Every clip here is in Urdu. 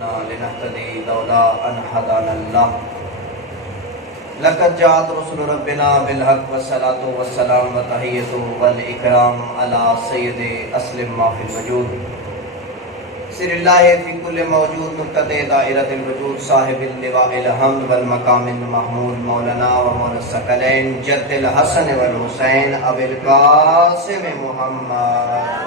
لنهتدي لولا أن هدانا الله لقد جاءت رسل ربنا بالحق والصلاة والسلام وتحية والإكرام على سيد أسلم ما في الوجود سر الله في كل موجود مقتدى دائرة الوجود صاحب اللواء الحمد والمقام المحمود مولانا ومولانا الثقلين جد الحسن والحسين أبي القاسم محمد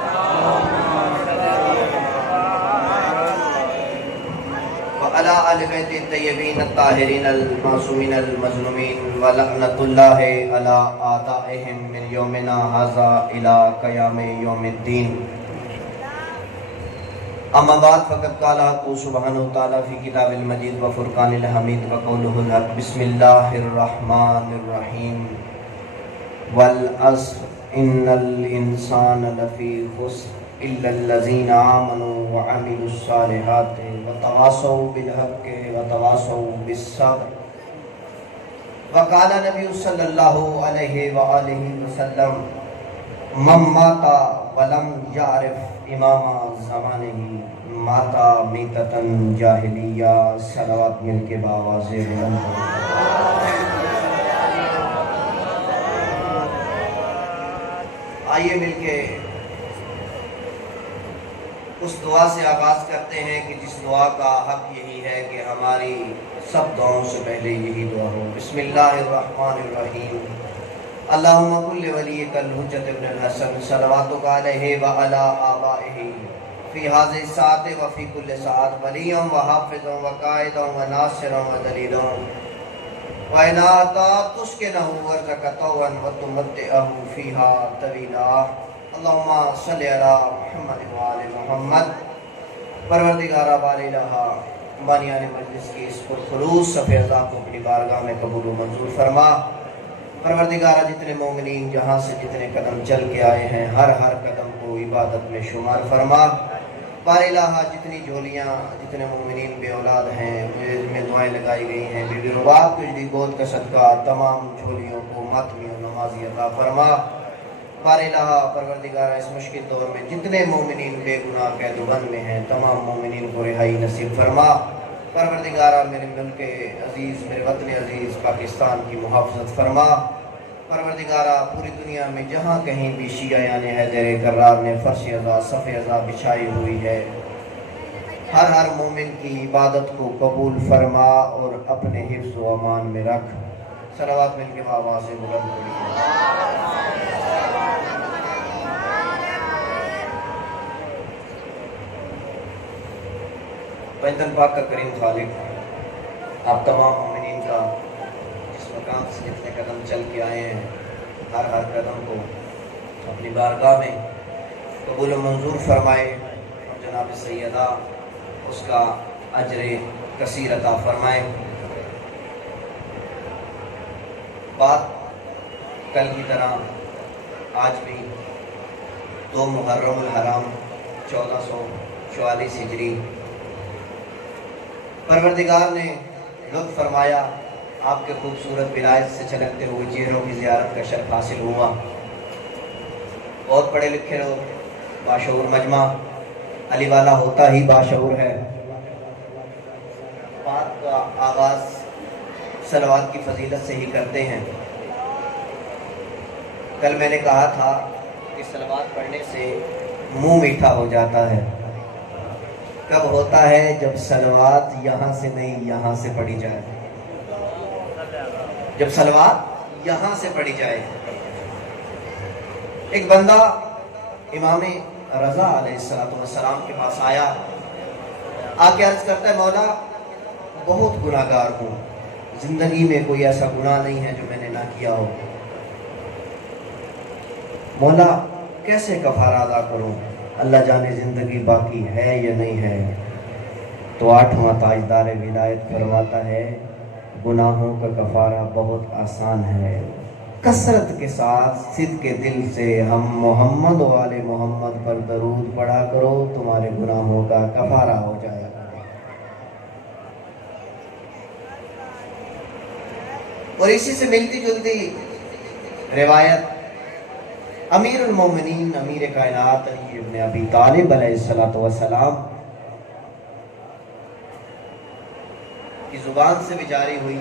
وعلى آل بیت الطیبین الطاہرین المعصومین المظلومین ولعنۃ اللہ علی اعدائهم من یومنا ھذا الی قیام یوم الدین اما بعد فقد قال حق سبحانہ وتعالی فی کتاب المجید و فرقان الحمید و قولہ الحق بسم اللہ الرحمن الرحیم والعصر ان الانسان لفی خسر الا الذین آمنوا وعملوا الصالحات وتواصوا بالحق وتواصوا بالصبر وقال نبی صلی اللہ علیہ وآلہ وسلم من مات ولم یعرف امام زمانہ مات میتۃ جاہلیہ صلوات مل کے باواز بلند ہو آئیے مل کے اس دعا سے آغاز کرتے ہیں کہ جس دعا کا حق یہی ہے کہ ہماری سب دعاؤں سے پہلے یہی دعا ہو بسم اللہ الرحمن الرحیم اللہم کل ولیک الحجت ابن الحسن صلواتک علیہ وعلی آبائہ فی حاضر ساعت وفی کل ساعت ولیم وحافظ وقائد وناصر ودلیل وعناتا تسکنہ ورزقتہ وتمتعہ فیہا طویلا اللہم صلی علی محمد وآل محمد پروردگارہ بار الہ بانیان مجلس کی اس پرخلوص صفحہ ازا کو اپنی بارگاہ میں قبول و منظور فرما پروردگارہ جتنے مومنین جہاں سے جتنے قدم چل کے آئے ہیں ہر قدم کو عبادت میں شمار فرما بار الہ جتنی جھولیاں جتنے مومنین بے اولاد ہیں میں دعائیں لگائی گئی ہیں بی بی رباب کجلی گود کا صدقہ تمام جھولیوں کو ماتمی و نمازی عطا فرما بار الہ پروردگارہ اس مشکل دور میں جتنے مومنین بے گناہ قید و بند میں ہیں تمام مومنین کو رہائی نصیب فرما پروردگارہ میرے ملک عزیز میرے وطن عزیز پاکستان کی محافظت فرما پروردگارہ پوری دنیا میں جہاں کہیں بھی شیعیان حیدر کرار نے فرش ازا صف ازا بچھائی ہوئی ہے ہر مومن کی عبادت کو قبول فرما اور اپنے حفظ و امان میں رکھ صلوات مل کے آواز سے بلند پڑی بیتن پاک کا کریم خالق آپ تمام مومنین کا جس مقام سے جتنے قدم چل کے آئے ہیں ہر قدم کو اپنی بارگاہ میں قبول و منظور فرمائے اور جناب سیدہ اس کا اجر کثیر عطا فرمائے بات کل کی طرح آج بھی 2 محرم الحرام 1444 ہجری پروردگار نے لطف فرمایا آپ کے خوبصورت ولایت سے چلکتے ہوئے چہروں کی زیارت کا شرف حاصل ہوا بہت پڑھے لکھے لوگ باشعور مجمع علی والا ہوتا ہی باشعور ہے بات کا آغاز صلوات کی فضیلت سے ہی کرتے ہیں کل میں نے کہا تھا کہ صلوات پڑھنے سے منہ میٹھا ہو جاتا ہے کب ہوتا ہے جب صلوات یہاں سے نہیں یہاں سے پڑھی جائے جب صلوات یہاں سے پڑھی جائے ایک بندہ امام رضا علیہ السلام کے پاس آیا آ کے عرض کرتا ہے مولا بہت گناہگار ہوں زندگی میں کوئی ایسا گناہ نہیں ہے جو میں نے نہ کیا ہو مولا کیسے کفارہ ادا کروں اللہ جانے زندگی باقی ہے یا نہیں ہے تو 8واں تاجدار ولایت فرماتا ہے گناہوں کا کفارہ بہت آسان ہے کثرت کے ساتھ صدق کے دل سے ہم محمد والے محمد پر درود پڑھا کرو تمہارے گناہوں کا کفارہ ہو جائے گا اور اسی سے ملتی جلتی روایت امیر المومنین امیر کائنات علی ابن ابی طالب علیہ السلام کی زبان سے بھی جاری ہوئی۔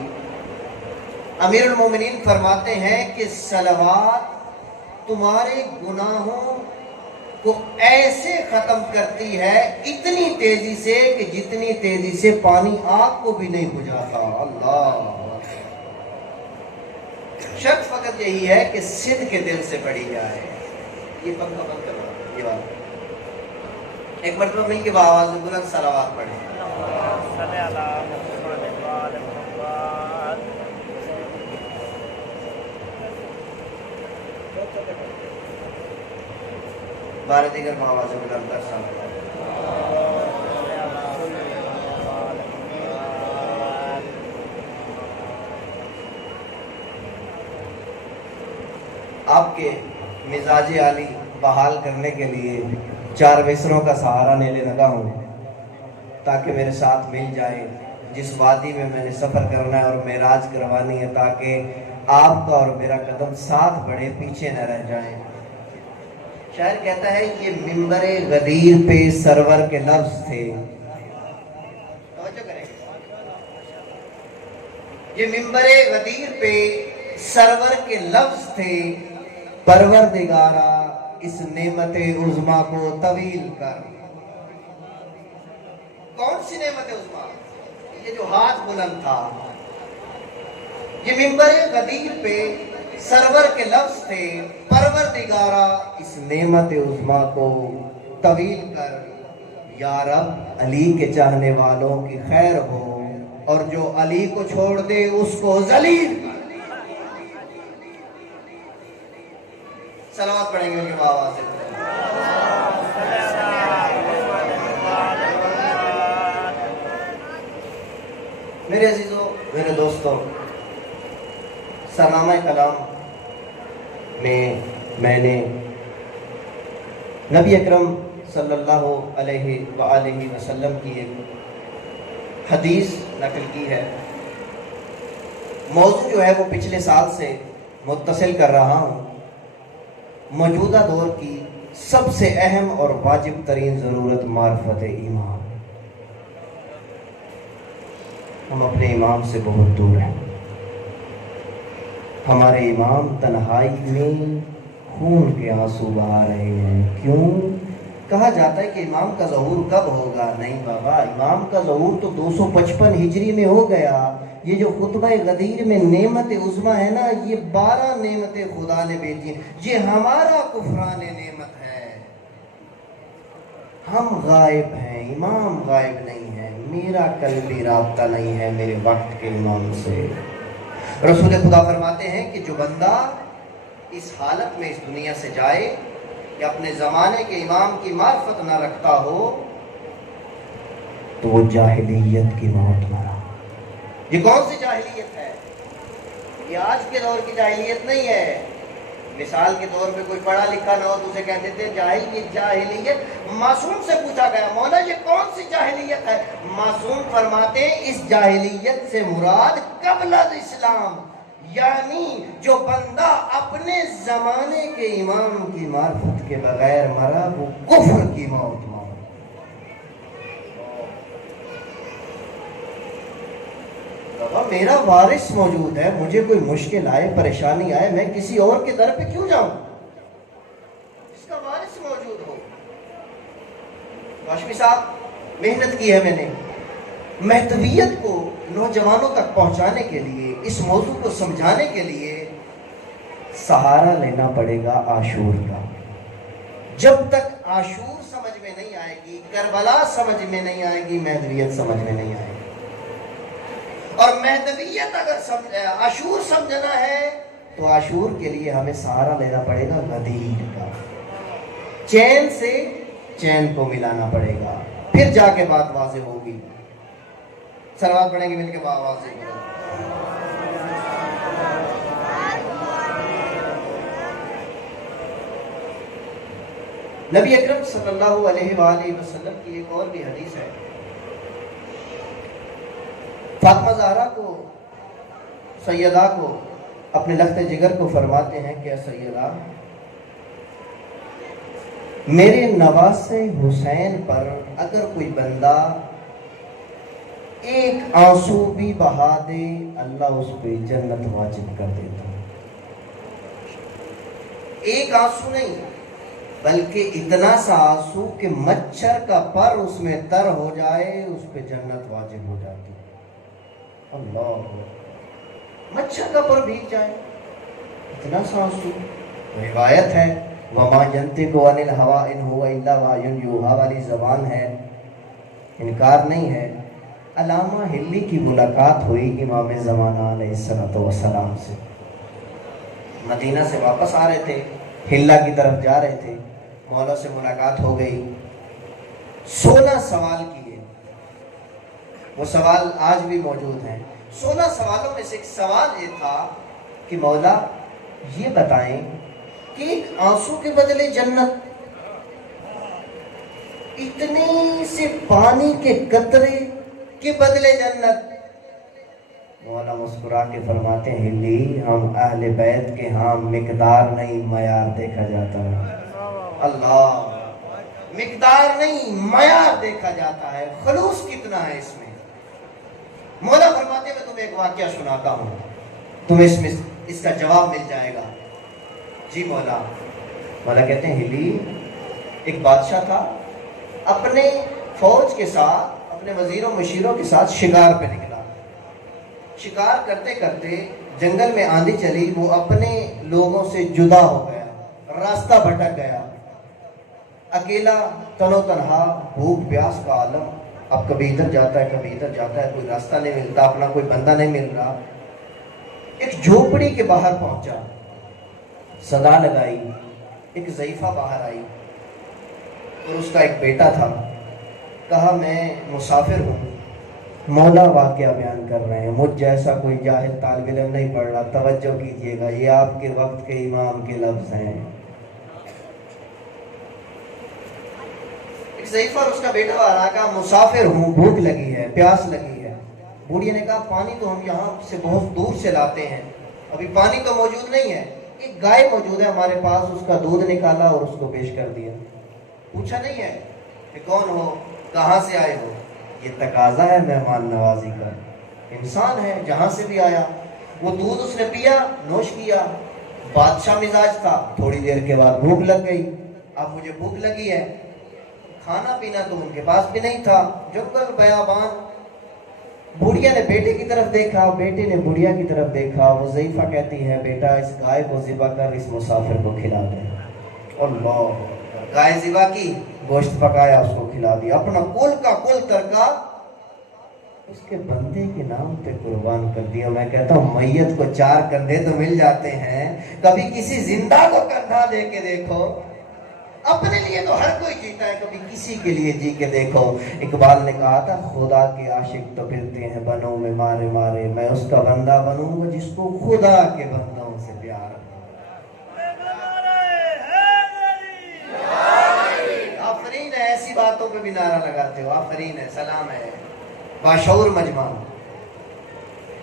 امیر المومنین فرماتے ہیں کہ صلوات تمہارے گناہوں کو ایسے ختم کرتی ہے اتنی تیزی سے کہ جتنی تیزی سے پانی آگ کو بھی نہیں بجھاتا۔ اللہ، شرط فقط یہی ہے کہ صدق کے دل سے پڑھی جائے۔ یہ پنکھا بند کرنا، یہ بات ایک مرتبہ مل کے بآواز بلند صلوات پڑھیں۔ بار دیگر بآواز بلند کر صلوات۔ آپ کے مزاج عالی بحال کرنے کے لیے 4 مصروں کا سہارا لینے لگا ہوں تاکہ میرے ساتھ مل جائے جس وادی میں میں نے سفر کرنا ہے اور معراج کروانی ہے، تاکہ آپ کا اور میرا قدم ساتھ بڑھے، پیچھے نہ رہ جائیں۔ شاعر کہتا ہے یہ منبر غدیر پہ سرور کے لفظ تھے، توجہ کریں، یہ منبر غدیر پہ سرور کے لفظ تھے، پروردگارا اس نعمت عظما کو طویل کر۔ کون سی نعمت عظما؟ یہ جو ہاتھ بلند تھا، یہ منبر غدیر پہ سرور کے لفظ تھے، پروردگارا اس نعمت عظما کو طویل کر۔ یا رب علی کے چاہنے والوں کی خیر ہو، اور جو علی کو چھوڑ دے اس کو ذلیل کر۔ صلوات پڑھیں گے ان کے آواز سے۔ میرے عزیزوں، میرے دوستوں، سرنامہ کلام میں میں نے نبی اکرم صلی اللہ علیہ وآلہ وسلم کی ایک حدیث نقل کی ہے۔ موضوع جو ہے وہ پچھلے سال سے متصل کر رہا ہوں۔ موجودہ دور کی سب سے اہم اور واجب ترین ضرورت معرفت ایمان۔ ہم اپنے امام سے بہت دور ہیں۔ ہمارے امام تنہائی میں خون کے آنسو بہا رہے ہیں۔ کیوں؟ کہا جاتا ہے کہ امام کا ظہور کب ہوگا؟ نہیں بابا، امام کا ظہور تو 255 ہجری میں ہو گیا۔ یہ جو خطبہ غدیر میں نعمت عظما ہے نا، یہ 12 نعمتیں خدا نے بھیجی ہیں، یہ ہمارا کفران نعمت ہے۔ ہم غائب ہیں، امام غائب نہیں ہے۔ میرا قلبی رابطہ نہیں ہے میرے وقت کے امام سے۔ رسول خدا فرماتے ہیں کہ جو بندہ اس حالت میں اس دنیا سے جائے کہ اپنے زمانے کے امام کی معرفت نہ رکھتا ہو تو وہ جاہلیت کی موت مرا۔ یہ کون سی جاہلیت ہے؟ یہ آج کے دور کی جاہلیت نہیں ہے۔ مثال کے طور پہ کوئی پڑھا لکھا نہ ہو تو اسے کہتے تھے جاہلیت۔ معصوم سے پوچھا گیا، مولا یہ کون سی جاہلیت ہے؟ معصوم فرماتے ہیں اس جاہلیت سے مراد قبل الاسلام، یعنی جو بندہ اپنے زمانے کے امام کی معرفت کے بغیر مرا وہ کفر کی موت مرا۔ میرا وارث موجود ہے، مجھے کوئی مشکل آئے، پریشانی آئے، میں کسی اور کے در پہ کیوں جاؤں؟ جس کا وارث موجود ہو۔ ہاشمی صاحب، محنت کی ہے میں نے مہتویت کو نوجوانوں تک پہنچانے کے لیے، اس موضوع کو سمجھانے کے لیے سہارا لینا پڑے گا عاشور کا۔ جب تک عاشور سمجھ میں نہیں آئے گی، کربلا سمجھ میں نہیں آئے گی، مہتویت سمجھ میں نہیں آئے گی۔ اور مہدویت اگر عاشور سمجھنا ہے تو عاشور کے لیے ہمیں سہارا لینا پڑے گا غدیر کا۔ چین سے چین کو ملانا پڑے گا، پھر جا کے بات واضح ہوگی۔ صلوات پڑھیں گے مل کے آواز سے۔ نبی اکرم صلی اللہ علیہ وآلہ وسلم کی ایک اور بھی حدیث ہے۔ فاطمہ زہرا کو، سیدہ کو، اپنے لخت جگر کو فرماتے ہیں کہ سیدہ، میرے نواسے حسین پر اگر کوئی بندہ ایک آنسو بھی بہا دے اللہ اس پہ جنت واجب کر دیتا ہے۔ ایک آنسو نہیں بلکہ اتنا سا آنسو کہ مچھر کا پر اس میں تر ہو جائے اس پہ جنت واجب ہو جاتی ہے۔ اللہ، مچھر کا پر بھیگ جائے، اتنا سا آنسو۔ روایت ہے وَمَا يَنْطِقُ عَنِ الْهَوَىٰ إِنْ هُوَ إِلَّا وَحْيٌ يُوحَىٰ والی زبان ہے، انکار نہیں ہے۔ علامہ ہلی کی ملاقات ہوئی امام زمانہ علیہ السلام سے، مدینہ سے واپس آ رہے تھے، ہلا کی طرف جا رہے تھے، مولا سے ملاقات ہو گئی۔ 16 سوال کیے، وہ سوال آج بھی موجود ہیں۔ 16 سوالوں میں سے ایک سوال یہ تھا کہ مولا یہ بتائیں کہ ایک آنسو کے بدلے جنت، اتنے سے پانی کے قطرے کے بدلے جنت۔ مولا مسکرا کے فرماتے ہیں ہلی ہم اہل بیت کے ہاں مقدار نہیں معیار دیکھا جاتا ہے۔ اللہ، مقدار نہیں معیار دیکھا جاتا ہے، خلوص کتنا ہے اس میں۔ مولا فرماتے ہیں میں تمہیں ایک واقعہ سناتا ہوں، تمہیں اس کا جواب مل جائے گا۔ جی مولا۔ مولا کہتے ہیں ہلی ایک بادشاہ تھا، اپنے فوج کے ساتھ، اپنے وزیروں مشیروں کے ساتھ شکار پہ نکلا۔ شکار کرتے کرتے جنگل میں آندھی چلی، وہ اپنے لوگوں سے جدا ہو گیا، راستہ بھٹک گیا، اکیلا تن و تنہا، بھوک پیاس کا عالم۔ اب کبھی ادھر جاتا ہے کبھی ادھر جاتا ہے، کوئی راستہ نہیں ملتا، اپنا کوئی بندہ نہیں مل رہا۔ ایک جھوپڑی کے باہر پہنچا، صدا لگائی، ایک ضعیفہ باہر آئی اور اس کا ایک بیٹا تھا۔ کہا میں مسافر ہوں، مولا واقعہ بیان کر رہے ہیں، مجھ جیسا کوئی جاہل طالب علم نہیں پڑھ رہا، توجہ کیجئے گا، یہ آپ کے وقت کے امام کے لفظ ہیں۔ ایک ضعیفہ اور اس کا بیٹا باہر آ کہا مسافر ہوں، بھوک لگی ہے، پیاس لگی ہے۔ بوڑھیا نے کہا پانی تو ہم یہاں سے بہت دور سے لاتے ہیں، ابھی پانی تو موجود نہیں ہے، ایک گائے موجود ہے ہمارے پاس، اس کا دودھ نکالا اور اس کو پیش کر دیا۔ پوچھا نہیں ہے کہ کون ہو، کہاں سے آئے ہو، یہ تقاضا ہے مہمان نوازی کا، انسان ہے جہاں سے بھی آیا۔ وہ دودھ اس نے پیا، نوش کیا، بادشاہ مزاج تھا، تھوڑی دیر کے بعد بھوک لگ گئی، اب مجھے بھوک لگی ہے، کھانا پینا تو ان کے پاس بھی نہیں تھا، جنگل بیابان۔ بڑھیا نے بیٹے کی طرف دیکھا، بیٹے نے بڑھیا کی طرف دیکھا، وہ ضعیفہ کہتی ہے بیٹا اس گائے کو ذبح کر اس مسافر کو کھلا دے۔ اللہ، گائے ذبح کی، گوشت پکایا، اس کو کھلا دیا، اپنا کل کا کل ترکا اس کے بندے کے نام پہ قربان کر دیا۔ میں کہتا ہوں میت کو 4 کندھے تو مل جاتے ہیں، کبھی کسی زندہ کو کندھا دے کے دیکھو۔ اپنے لیے تو ہر کوئی جیتا ہے، کبھی کسی کے لیے جی کے دیکھو۔ اقبال نے کہا تھا خدا کے عاشق تو پھرتے ہیں بنوں میں مارے مارے، میں اس کا بندہ بنوں گا جس کو خدا کے بندوں سے پیار ہو۔ آفرین ہے، ایسی باتوں پہ بھی نعرہ لگاتے ہو، آفرین ہے، سلام ہے، باشعور مجمع۔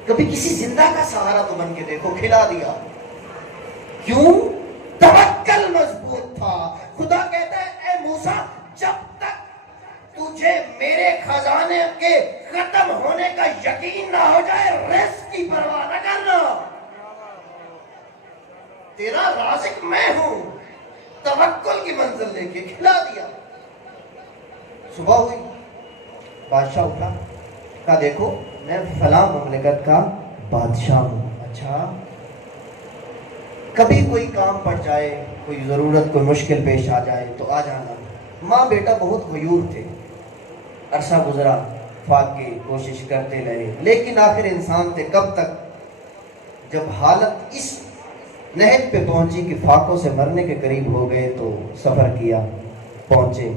کبھی کسی زندہ کا سہارا تو بن کے دیکھو، کھلا دیا۔ کیوں؟ توکل مضبوط تھا۔ خدا کہتا ہے اے موسیٰ جب تک تجھے میرے خزانے کے ختم ہونے کا یقین نہ ہو جائے رزق کی پرواہ نہ کرنا، تیرا رازق میں ہوں۔ توکل کی منزل لے کے کھلا دیا۔ صبح ہوئی، بادشاہ اٹھا، کہا دیکھو میں فلاں مملکت کا بادشاہ ہوں۔ اچھا، کبھی کوئی کام پڑ جائے، کوئی ضرورت، کوئی مشکل پیش آ جائے تو آ جانا۔ ماں بیٹا بہت غیور تھے، عرصہ گزرا، فاقے کوشش کرتے رہے، لیکن آخر انسان تھے کب تک؟ جب حالت اس نہج پہ پہنچی کہ فاقوں سے مرنے کے قریب ہو گئے تو سفر کیا، پہنچے،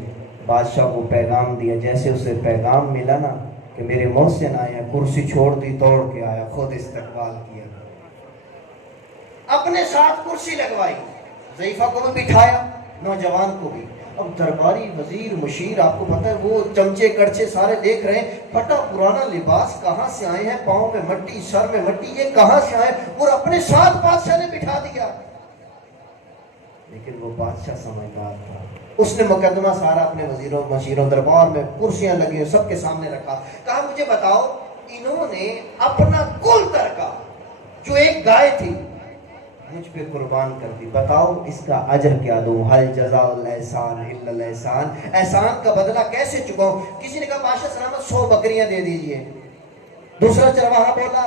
بادشاہ کو پیغام دیا۔ جیسے اسے پیغام ملا نا کہ میرے محسن آئے ہیں، کرسی چھوڑ دی، دوڑ کے آیا، خود استقبال کیا، اپنے ساتھ کرسی لگوائی، ضعیفہ کو بھی بٹھایا، نوجوان کو بھی۔ اب درباری وزیر مشیر، آپ کو پتہ ہے وہ چمچے کڑچے سارے دیکھ رہے ہیں، پھٹا پرانا لباس، کہاں سے آئے ہیں، پاؤں میں مٹی، سر میں مٹی، یہ کہاں سے آئے، اور اپنے ساتھ بادشاہ نے بٹھا دیا۔ لیکن وہ بادشاہ سمجھدار تھا، اس نے مقدمہ سارا اپنے وزیروں مشیروں دربار میں کرسیاں لگی سب کے سامنے رکھا. کہا مجھے بتاؤ انہوں نے اپنا کل ترکا جو ایک گائے تھی مجھ پہ قربان کر دی, بتاؤ اس کا اجر کیا دوں؟ حل جزاء الاحسان الا الاحسان, احسان کا بدلہ کیسے چکاؤں؟ کسی نے کہا بادشاہ سلامت 100 بکریاں دے دیجئے. دوسرا چرواہا بولا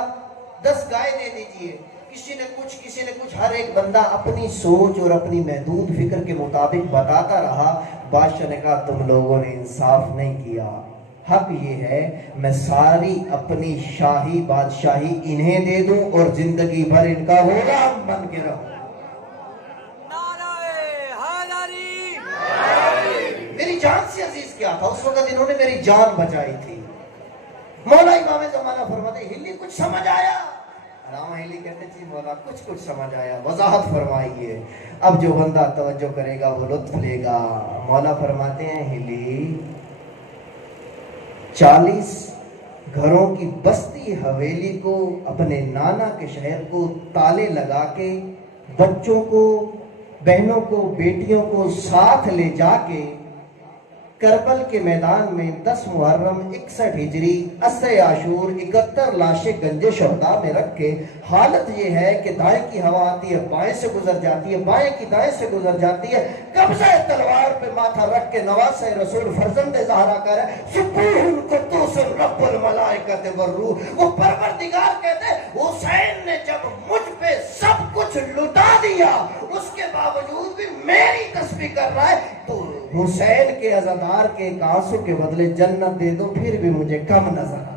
10 گائے دے دیجئے. کسی نے کچھ, ہر ایک بندہ اپنی سوچ اور اپنی محدود فکر کے مطابق بتاتا رہا. بادشاہ نے کہا تم لوگوں نے انصاف نہیں کیا, حق یہ ہے میں ساری اپنی شاہی بادشاہی انہیں دے دوں اور زندگی بھر ان کا غلام بن کے رہوں. میری جان سے عزیز کیا تھا اس وقت, انہوں نے میری جان بچائی تھی. مولا امام زمانہ فرماتے ہلی کچھ سمجھ آیا؟ علامہ ہلی کہتے جی مولا کچھ سمجھ آیا. وضاحت فرمائیے. اب جو بندہ توجہ کرے گا وہ لطف لے گا. مولا فرماتے ہیں ہلی 40 گھروں کی بستی حویلی کو, اپنے نانا کے شہر کو تالے لگا کے, بچوں کو, بہنوں کو, بیٹیوں کو ساتھ لے جا کے کربل کے میدان میں 10 محرم 61 ہجری 10 عاشور 71 لاشیں گنجے شہداء میں رکھ کے, حالت یہ ہے کہ دائیں کی ہوا آتی ہے بائیں سے گزر جاتی ہے, بائیں کی دائیں سے گزر جاتی ہے, قبضہ تلوار پہ ماتھا رکھ کے نواسہ رسول فرزند زہرا کر رہا ہے سبوح القدوس رب الملائکۃ والروح. وہ پروردگار کہتے ہیں حسین نے جب مجھ پہ سب کچھ لٹا دیا اس کے باوجود بھی میری تسبیح کر رہا ہے, تو حسین کے عزادار کے ایک آنسو کے بدلے جنت دے دو پھر بھی مجھے کم نظر آتا.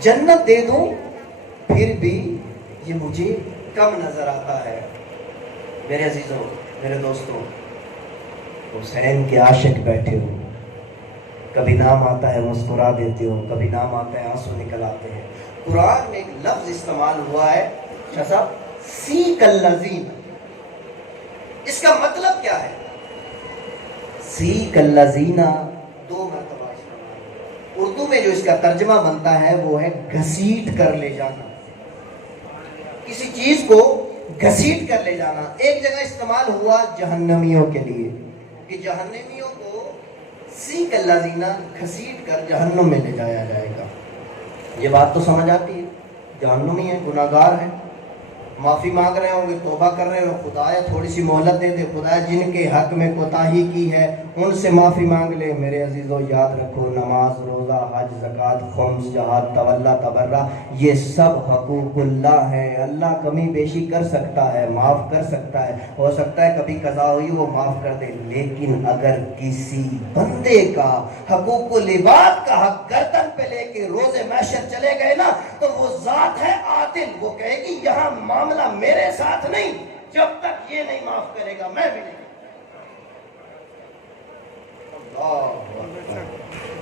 جنت دے دوں پھر بھی یہ مجھے کم نظر آتا ہے. میرے عزیزوں, میرے دوستوں, حسین کے عاشق بیٹھے ہو, کبھی نام آتا ہے مسکرا دیتے ہو, کبھی نام آتا ہے آنسو نکل آتے ہیں. قرآن میں ایک لفظ استعمال ہوا ہے صاحب سیک الذین. اس کا مطلب کیا ہے؟ سیک الذین 2 مرتبہ استعمال. اردو میں جو اس کا ترجمہ بنتا ہے وہ ہے گھسیٹ کر لے جانا, کسی چیز کو گھسیٹ کر لے جانا. ایک جگہ استعمال ہوا جہنمیوں کے لیے کہ جہنمیوں کو سیک الذین گھسیٹ کر جہنم میں لے جایا جائے گا. یہ بات تو سمجھ آتی ہے, جہنمی ہیں, گناہگار ہیں, معافی مانگ رہے ہوں گے, توبہ کر رہے ہوں, خدایا تھوڑی سی مہلت دے دے, خدایا جن کے حق میں کوتاہی کی ہے ان سے معافی مانگ لے. میرے عزیزو یاد رکھو نماز, روزہ, حج, زکوٰۃ, خمس, جہاد, تولا, تبرہ یہ سب حقوق اللہ ہے. اللہ کمی بیشی کر سکتا ہے, معاف کر سکتا ہے, ہو سکتا ہے کبھی قضا ہوئی وہ معاف کر دے, لیکن اگر کسی بندے کا حقوق العباد کا حق گردن پہ لے کے روز محشر چلے گئے نا تو وہ ذات ہے عادل. وہ کہے گی یہاں معاملہ میرے ساتھ نہیں, جب تک یہ نہیں معاف کرے گا میں بھی نہیں.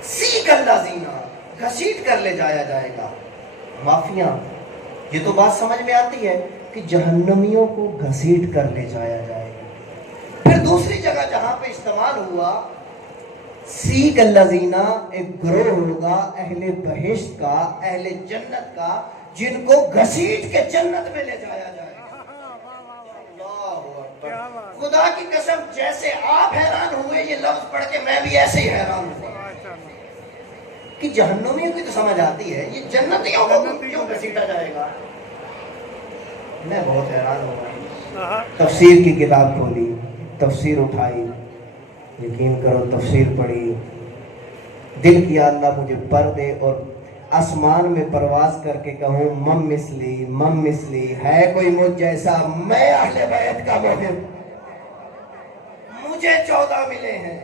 سیک الذین گھسیٹ کر لے جایا جائے گا. معافیاں, یہ تو بات سمجھ میں آتی ہے کہ جہنمیوں کو گھسیٹ کر لے جایا جائے گا. پھر دوسری جگہ جہاں پہ استعمال ہوا سیک الذین, ایک گروہ ہوگا اہل بہشت کا, اہل جنت کا, جن کو گھسیٹ کے جنت میں لے جایا جائے گا. خدا کی قسم جیسے آپ حیران ہوئے یہ لفظ پڑھ کے میں بھی ایسے ہی حیران ہوا کہ جہنمیوں کی تو سمجھ آتی ہے, یہ جنتیوں کو کیوں گھسیٹا جائے گا. میں بہت حیران ہوا. تفسیر کی کتاب کھولی, تفسیر اٹھائی, یقین کرو تفسیر پڑھی, دل کیا اللہ مجھے پر دے اور آسمان میں پرواز کر کے کہوں مم مثلی ہے کوئی مجھ جیسا, میں اہل بیت کا محب, مجھے 14 ملے ہیں.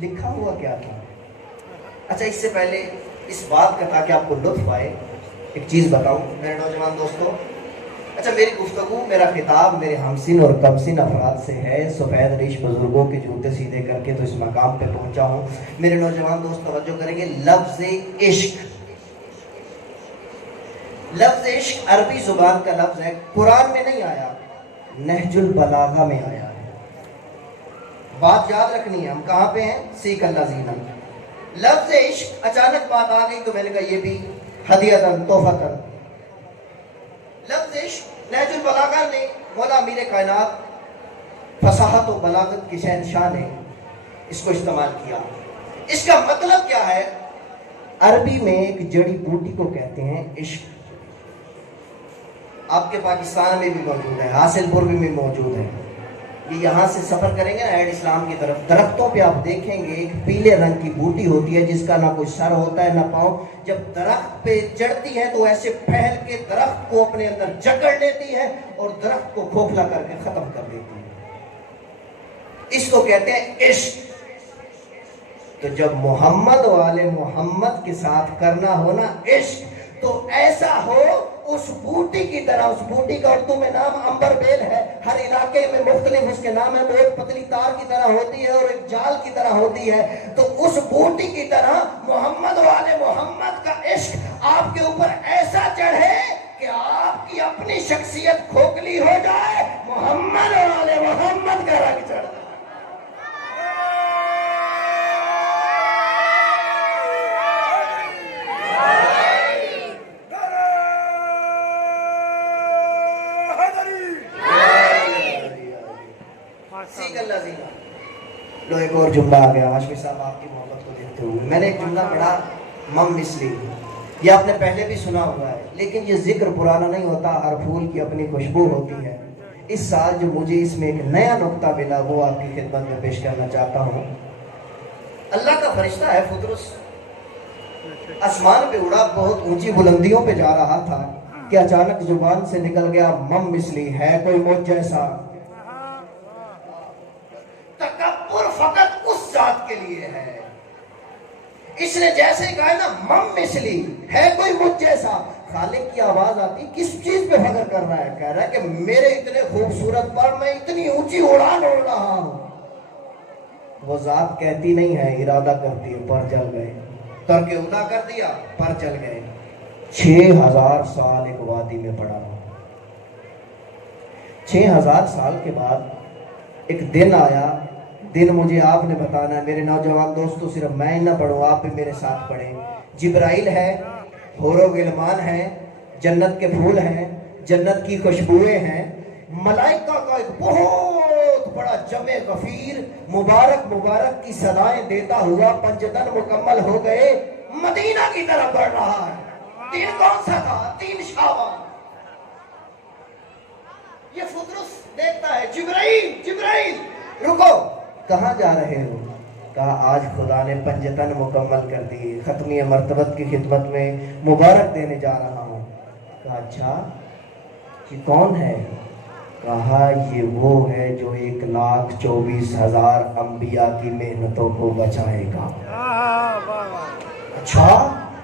لکھا ہوا کیا تھا؟ اچھا اس سے پہلے اس بات کا تاکہ آپ کو لطف آئے ایک چیز بتاؤں میرے نوجوان دوستوں. اچھا میری گفتگو, میرا خطاب میرے ہمسن اور کمسن افراد سے ہے, سفید ریش بزرگوں کے جوتے سیدھے کر کے تو اس مقام پہ پہنچا ہوں. میرے نوجوان دوست توجہ کریں گے, لفظ عشق, لفظ عشق عربی زبان کا لفظ ہے, قرآن میں نہیں آیا, نہج البلاغہ میں آیا ہے. بات یاد رکھنی ہے، ہم کہاں پہ ہیں؟ سیک اللہ زینہ. لفظ عشق اچانک بات آ گئی تو میں نے کہا یہ بھی ہدیتاً تحفتاً. لفظ عشق نہج البلاغہ نے مولا امیر کائنات فصاحت و بلاغت کی شہنشاہ نے اس کو استعمال کیا. اس کا مطلب کیا ہے؟ عربی میں ایک جڑی بوٹی کو کہتے ہیں عشق. آپ کے پاکستان میں بھی موجود ہے، حاصل پور میں موجود ہے. یہ یہاں سے سفر کریں گے نا ایڈ اسلام کی طرف، درختوں پہ آپ دیکھیں گے ایک پیلے رنگ کی بوٹی ہوتی ہے جس کا نہ کوئی سر ہوتا ہے نہ پاؤں. جب درخت پہ چڑھتی ہے تو ایسے پھیل کے درخت کو اپنے اندر جکڑ لیتی ہے اور درخت کو کھوکھلا کر کے ختم کر دیتی ہے. اس کو کہتے ہیں عشق. تو جب محمد والے محمد کے ساتھ کرنا ہو نا عشق، تو ایسا ہو اس بوٹی کی طرح. اس بوٹی کا اردو میں نام امبر بیل ہے، ہر علاقے میں مختلف اس کے نام ہے. وہ ایک پتلی تار کی طرح ہوتی ہے اور ایک جال کی طرح ہوتی ہے. تو اس بوٹی کی طرح محمد والے محمد کا عشق آپ کے اوپر ایسا چڑھے کہ آپ کی اپنی شخصیت کھوکھلی ہو جائے، محمد والے محمد کا رنگ چڑھ جائے. لو ایک اور جملہ آ گیا ہاشمی صاحب آپ کی محبت کو دیکھتے ہوئے. میں نے ایک جملہ پڑھا مم مثلی، یہ آپ نے پہلے بھی سنا ہوا ہے لیکن یہ ذکر پرانا نہیں ہوتا. ہر پھول کی اپنی خوشبو ہوتی ہے. اس سال جو مجھے اس میں ایک نیا نقطہ ملا وہ آپ کی خدمت میں پیش کرنا چاہتا ہوں. اللہ کا فرشتہ ہے فطرس، آسمان پہ اڑا، بہت اونچی بلندیوں پہ جا رہا تھا کہ اچانک زبان سے نکل گیا مم مثلی، ہے کوئی مجھ جیسا. تکبر فقط اس ذات کے لیے ہے. اس نے جیسے کہا نا مم مثلی، ہے کوئی مجھ جیسا. خالق کی آواز آتی، کس چیز پہ فخر کر رہا ہے؟ کہہ رہا ہے کہ میرے اتنے خوبصورت پر میں اتنی اونچی اڑان اڑ رہا ہوں. وہ ذات کہتی نہیں ہے، ارادہ کرتی ہے. پر جل گئے، ترک اولا کر دیا، پر چل گئے. 6000 سال ایک وادی میں پڑا. 6000 سال کے بعد ایک دن آیا. دن مجھے آپ نے بتانا ہے میرے نوجوان دوستو، صرف میں نہ پڑھوں، آپ بھی میرے ساتھ پڑھیں. جبرائیل ہے، حور و غلمان ہیں، جنت کے پھول ہیں، جنت کی خوشبوئیں ہیں. ملائکہ کا ایک بہت بڑا جمع غفیر مبارک مبارک کی صدائیں دیتا ہوا پنجتن مکمل ہو گئے، مدینہ کی طرف بڑھ رہا ہے. دن کون سا تھا؟ 3 شعبان. یہ فطرس دیکھتا ہے، جبرائیل جبرائیل رکو، کہاں جا رہے ہو؟ کہا آج خدا نے پنجتن مکمل کر دی، ختمی مرتبت کی خدمت میں مبارک دینے جا رہا ہوں. کہا اچھا یہ کون ہے؟ کہا یہ وہ ہے جو 1,24,000 انبیاء کی محنتوں کو بچائے گا. اچھا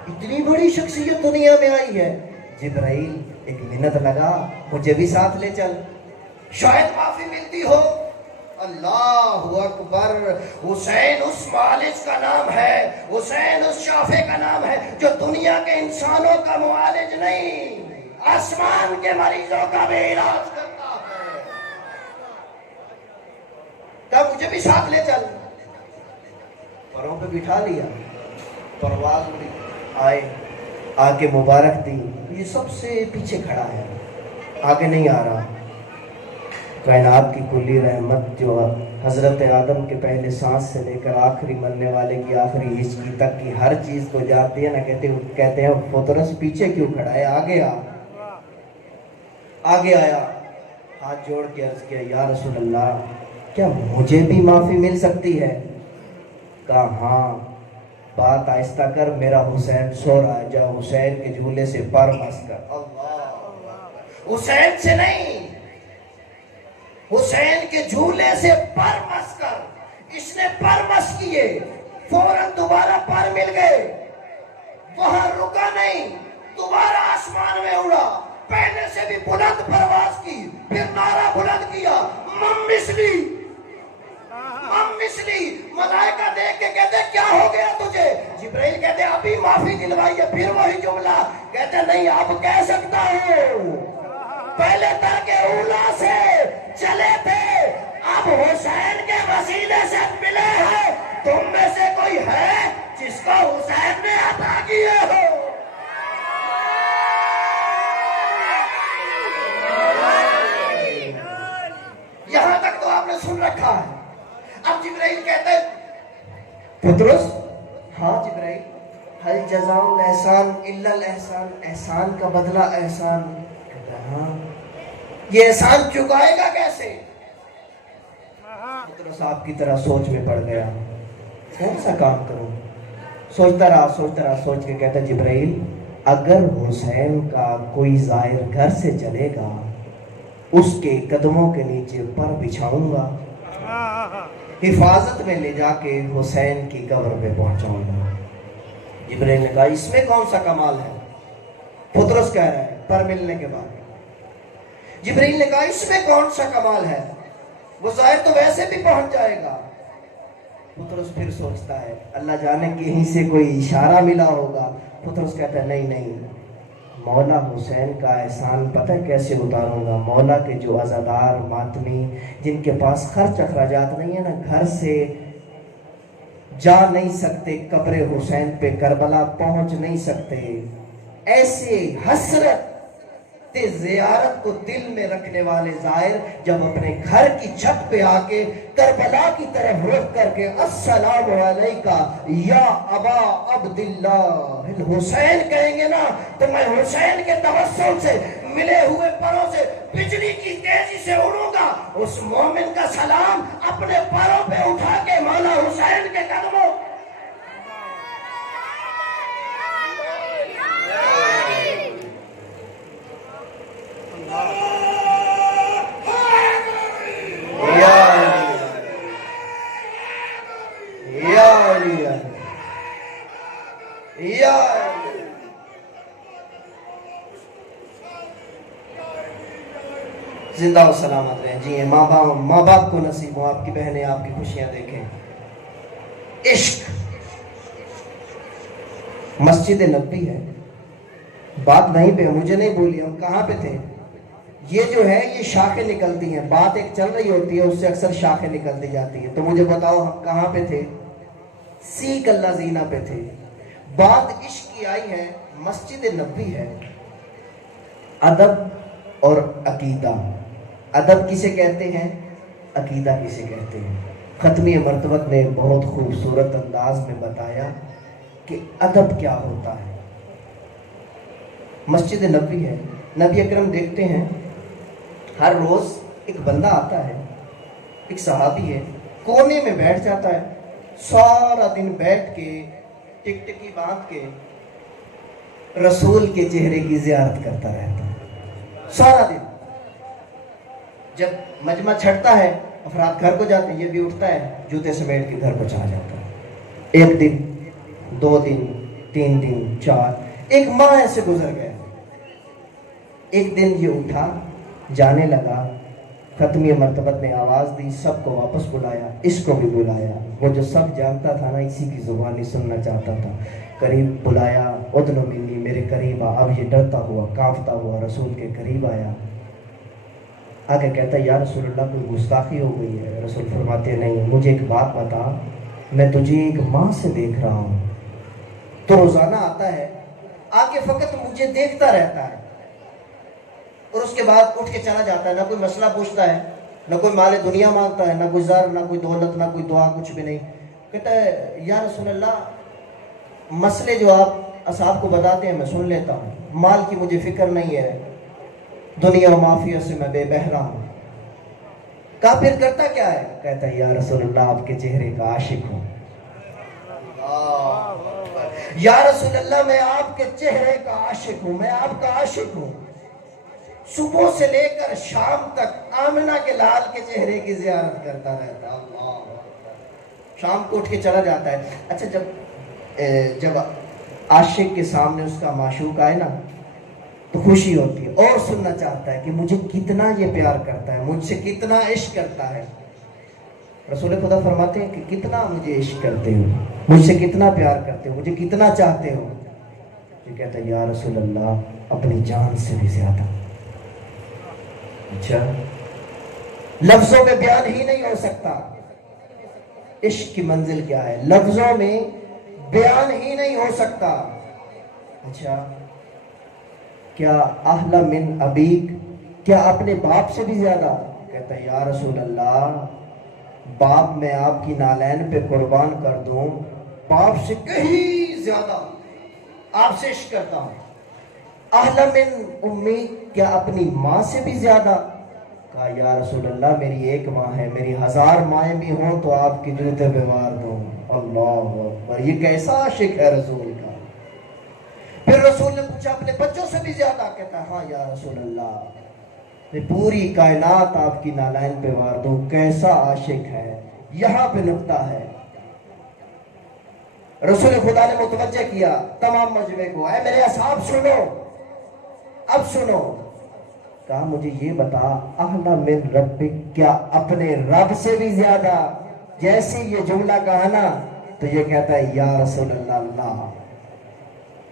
اتنی بڑی شخصیت دنیا میں آئی ہے. جبرائیل ایک منت لگا، مجھے بھی ساتھ لے چل، شاید معافی ملتی ہو. اللہ اکبر. حسین اس معالج کا نام ہے، حسین اس شافع کا نام ہے جو دنیا کے انسانوں کا معالج نہیں، آسمان کے مریضوں کا بھی علاج کرتا ہے. کہا مجھے بھی ساتھ لے چل. پروں پہ بٹھا لیا، پرواز میں آئے، آگے مبارک دی. یہ سب سے پیچھے کھڑا ہے، آگے نہیں آ رہا. کائنات کی کلی رحمت جو حضرت آدم کے پہلے سانس سے لے کر آخری مرنے والے کی آخری ہچکی تک کی ہر چیز کو جانتی ہے نا. کہتے ہیں فطرس پیچھے کیوں کھڑا ہے، آگے آ. آگے آیا، ہاتھ جوڑ کے عرض کیا یا رسول اللہ کیا مجھے بھی معافی مل سکتی ہے؟ کہا ہاں. بات آہستہ کر، میرا حسین سو رہا ہے، جا حسین کے جھولے سے پر مس کر. اللہ، حسین سے نہیں، حسین کے جھولے سے پر مس کر. اس نے پر مس کیے، فوراً دوبارہ پر مل گئے. وہاں رکا نہیں، دوبارہ آسمان میں اڑا، پہلے سے بھی بلند پرواز کی. پھر نعرہ بلند کیا مم مثلی مم مثلی. ملائکہ دیکھ کے کہتے کیا ہو گیا تجھے؟ جبرائیل کہتے ابھی معافی دلوائی ہے. پھر وہی جملہ کہتے نہیں اب کہہ سکتا ہوں، پہلے ترک اولا سے چلے تھے، اب حسین کے وسیلے سے ملے ہیں، تم میں سے کوئی ہے جس کو حسین نے عطا کیے ہو؟ یہاں تک تو آپ نے سن رکھا ہے۔ اب جبرائیل کہتے ہیں پطرس، ہاں جبرائیل، حل جزاء الاحسان الا الاحسان، احسان کا بدلہ احسان۔ کہتا ہے ہاں، یہ احسان چکائے گا کیسے؟ پطرس آپ کی طرح سوچ میں پڑ گیا، کون سا کام کروں؟ سوچتا رہا سوچ کے کہتا جبرائیل، اگر حسین کا کوئی زائر گھر سے چلے گا، اس کے قدموں کے نیچے پر بچھاؤں گا، حفاظت میں لے جا کے حسین کی قبر پہ پہنچاؤں گا۔ جبرائیل نے کہا اس میں کون سا کمال ہے؟ پطرس کہہ رہا ہے پر ملنے کے بعد، جبرائیل نے کہا اس میں کون سا کمال ہے، وہ ظاہر تو ویسے بھی پہنچ جائے گا۔ پطرس پھر سوچتا ہے اللہ جانے کہیں سے کوئی اشارہ ملا ہوگا۔ پطرس کہتا ہے نہیں، مولا حسین کا احسان پتہ کیسے اتاروں گا؟ مولا کے جو عزادار ماتمی جن کے پاس خرچ اخراجات نہیں ہے نا، گھر سے جا نہیں سکتے قبر حسین پہ، کربلا پہنچ نہیں سکتے، ایسے حسرت زیارت کو دل میں رکھنے والے زائر جب اپنے گھر کی چھت پہ آ کے کربلا کی طرف رخ کر کے السلام علیکہ یا ابا عبداللہ الحسین کہیں گے نا، تو میں حسین کے توسل سے ملے ہوئے پروں سے بجلی کی تیزی سے اڑوں گا، اس مومن کا سلام اپنے پروں پہ اٹھا کے مولا حسین کے قدموں زندہ و سلامت رہیں۔ جی ماں باپ کو نصیب ہو آپ کی بہنیں آپ کی خوشیاں دیکھیں۔ عشق مسجد نبوی ہے، بات نہیں پہ مجھے نہیں بولی، ہم کہاں پہ تھے؟ یہ جو ہے یہ شاخیں نکلتی ہیں، بات ایک چل رہی ہوتی ہے اس سے اکثر شاخیں نکلتی جاتی ہیں، تو مجھے بتاؤ ہم کہاں پہ تھے؟ سیک اللہ زینہ پہ تھے۔ بات عشق کی آئی ہے، مسجد نبوی ہے۔ ادب اور عقیدہ، ادب کسے کہتے ہیں، عقیدہ کسے کہتے ہیں؟ ختمی مرتبت نے بہت خوبصورت انداز میں بتایا کہ ادب کیا ہوتا ہے۔ مسجد نبوی ہے، نبی اکرم دیکھتے ہیں ہر روز ایک بندہ آتا ہے، ایک صحابی ہے، کونے میں بیٹھ جاتا ہے، سارا دن بیٹھ کے ٹکٹکی باندھ کے رسول کے چہرے کی زیارت کرتا رہتا ہے سارا دن۔ جب مجمع چھٹتا ہے افراد گھر کو جاتے ہیں، یہ بھی اٹھتا ہے جوتے سمیٹ کے گھر کو چلا جاتا ہے۔ ایک دن، 2 دن، 3 دن، 4، ایک ماہ ایسے گزر گئے۔ ایک دن یہ اٹھا جانے لگا، ختمی مرتبت نے آواز دی، سب کو واپس بلایا، اس کو بھی بلایا، وہ جو سب جانتا تھا نا اسی کی زبانی سننا چاہتا تھا، قریب بلایا، ادنو منی، میرے قریب آ۔ اب یہ ڈرتا ہوا کانپتا ہوا رسول کے قریب آیا، آگے کہتا ہے یا رسول اللہ کوئی گستاخی ہو گئی ہے؟ رسول فرماتے نہیں، مجھے ایک بات بتا، میں تجھے ایک ماہ سے دیکھ رہا ہوں، تو روزانہ آتا ہے، آگے فقط مجھے دیکھتا رہتا ہے اور اس کے بعد اٹھ کے چلا جاتا ہے، نہ کوئی مسئلہ پوچھتا ہے، نہ کوئی مال دنیا مانگتا ہے، نہ کوئی زر، نہ کوئی دولت، نہ کوئی دعا، کچھ بھی نہیں۔ کہتا ہے یا رسول اللہ مسئلے جو آپ اصحاب کو بتاتے ہیں میں سن لیتا ہوں، مال کی مجھے فکر نہیں ہے، دنیا و معافیت سے میں بے بہرا ہوں۔ کہا پھر کرتا کیا ہے؟ کہتا ہے یا رسول اللہ آپ کے چہرے کا عاشق ہوں۔ یا رسول اللہ میں آپ کے چہرے کا عاشق ہوں، میں آپ کا عاشق ہوں۔ صبح سے لے کر شام تک آمنہ کے لال کے چہرے کی زیارت کرتا رہتا۔ اللہ، شام کو اٹھ کے چلا جاتا ہے۔ اچھا جب عاشق کے سامنے اس کا معشوق آئے نا تو خوشی ہوتی ہے، اور سننا چاہتا ہے کہ مجھے کتنا یہ پیار کرتا ہے، مجھ سے کتنا عشق کرتا ہے۔ رسول خدا فرماتے ہیں کہ کتنا مجھے عشق کرتے ہو، مجھ سے کتنا پیار کرتے ہو، مجھے کتنا چاہتے ہو؟ یہ کہتا ہے یا رسول اللہ اپنی جان سے بھی زیادہ۔ اچھا لفظوں میں بیان ہی نہیں ہو سکتا۔ عشق کی منزل کیا ہے؟ لفظوں میں بیان ہی نہیں ہو سکتا۔ اچھا، کیا احلی من ابیک، کیا اپنے باپ سے بھی زیادہ؟ کہتا ہے یا رسول اللہ، باپ میں آپ کی نالین پہ قربان کر دوں، باپ سے کہیں زیادہ آپ سے عشق کرتا ہوں۔ احلی من امی، کیا اپنی ماں سے بھی زیادہ؟ کہا یا رسول اللہ، میری ایک ماں ہے، میری 1000 مائیں بھی ہوں تو آپ کی جوتے پہ مار دوں۔ اللہ اکبر، یہ کیسا عاشق ہے رسول کا۔ پھر رسول نے پوچھا اپنے بچوں سے بھی زیادہ؟ کہتا ہے ہاں یا رسول اللہ، میں پوری کائنات آپ کی نالین پہ مار دوں، کیسا عاشق ہے۔ یہاں پہ نکتہ ہے، رسول خدا نے متوجہ کیا تمام مجمع کو، اے میرے اصحاب سنو، اب سنو۔ کہا مجھے یہ بتا، احلی من ربک، کیا اپنے رب سے بھی زیادہ؟ جیسے یہ جملہ کہا نا تو یہ کہتا ہے یا رسول اللہ، اللہ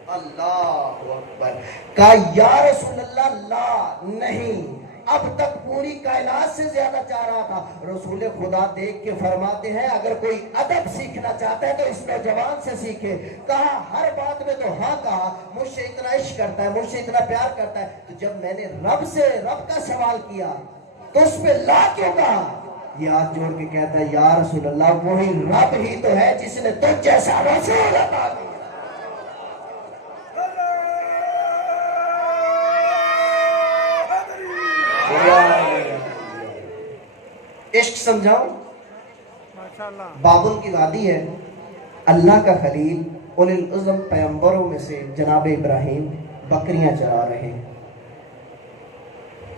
اکبر۔ کہا یا رسول اللہ لا، نہیں، اب تک پوری کائنات سے زیادہ چاہ رہا تھا۔ رسول خدا دیکھ کے فرماتے ہیں اگر کوئی ادب سیکھنا چاہتا ہے تو اس نوجوان سے سیکھے۔ کہا ہر بات میں تو ہاں کہا، مجھ سے اتنا عشق کرتا ہے، مجھ سے اتنا پیار کرتا ہے، تو جب میں نے رب کا سوال کیا تو اس پہ لا کیوں کہا؟ یہ ہاتھ جوڑ کے کہتا ہے یا رسول اللہ، وہی رب ہی تو ہے جس نے تجھ جیسا رسول عطا کیا۔ عشق سمجھاؤں؟ بابل کی وادی ہے، اللہ کا خلیل اولی العزم پیغمبروں میں سے جناب ابراہیم بکریاں چرا رہے،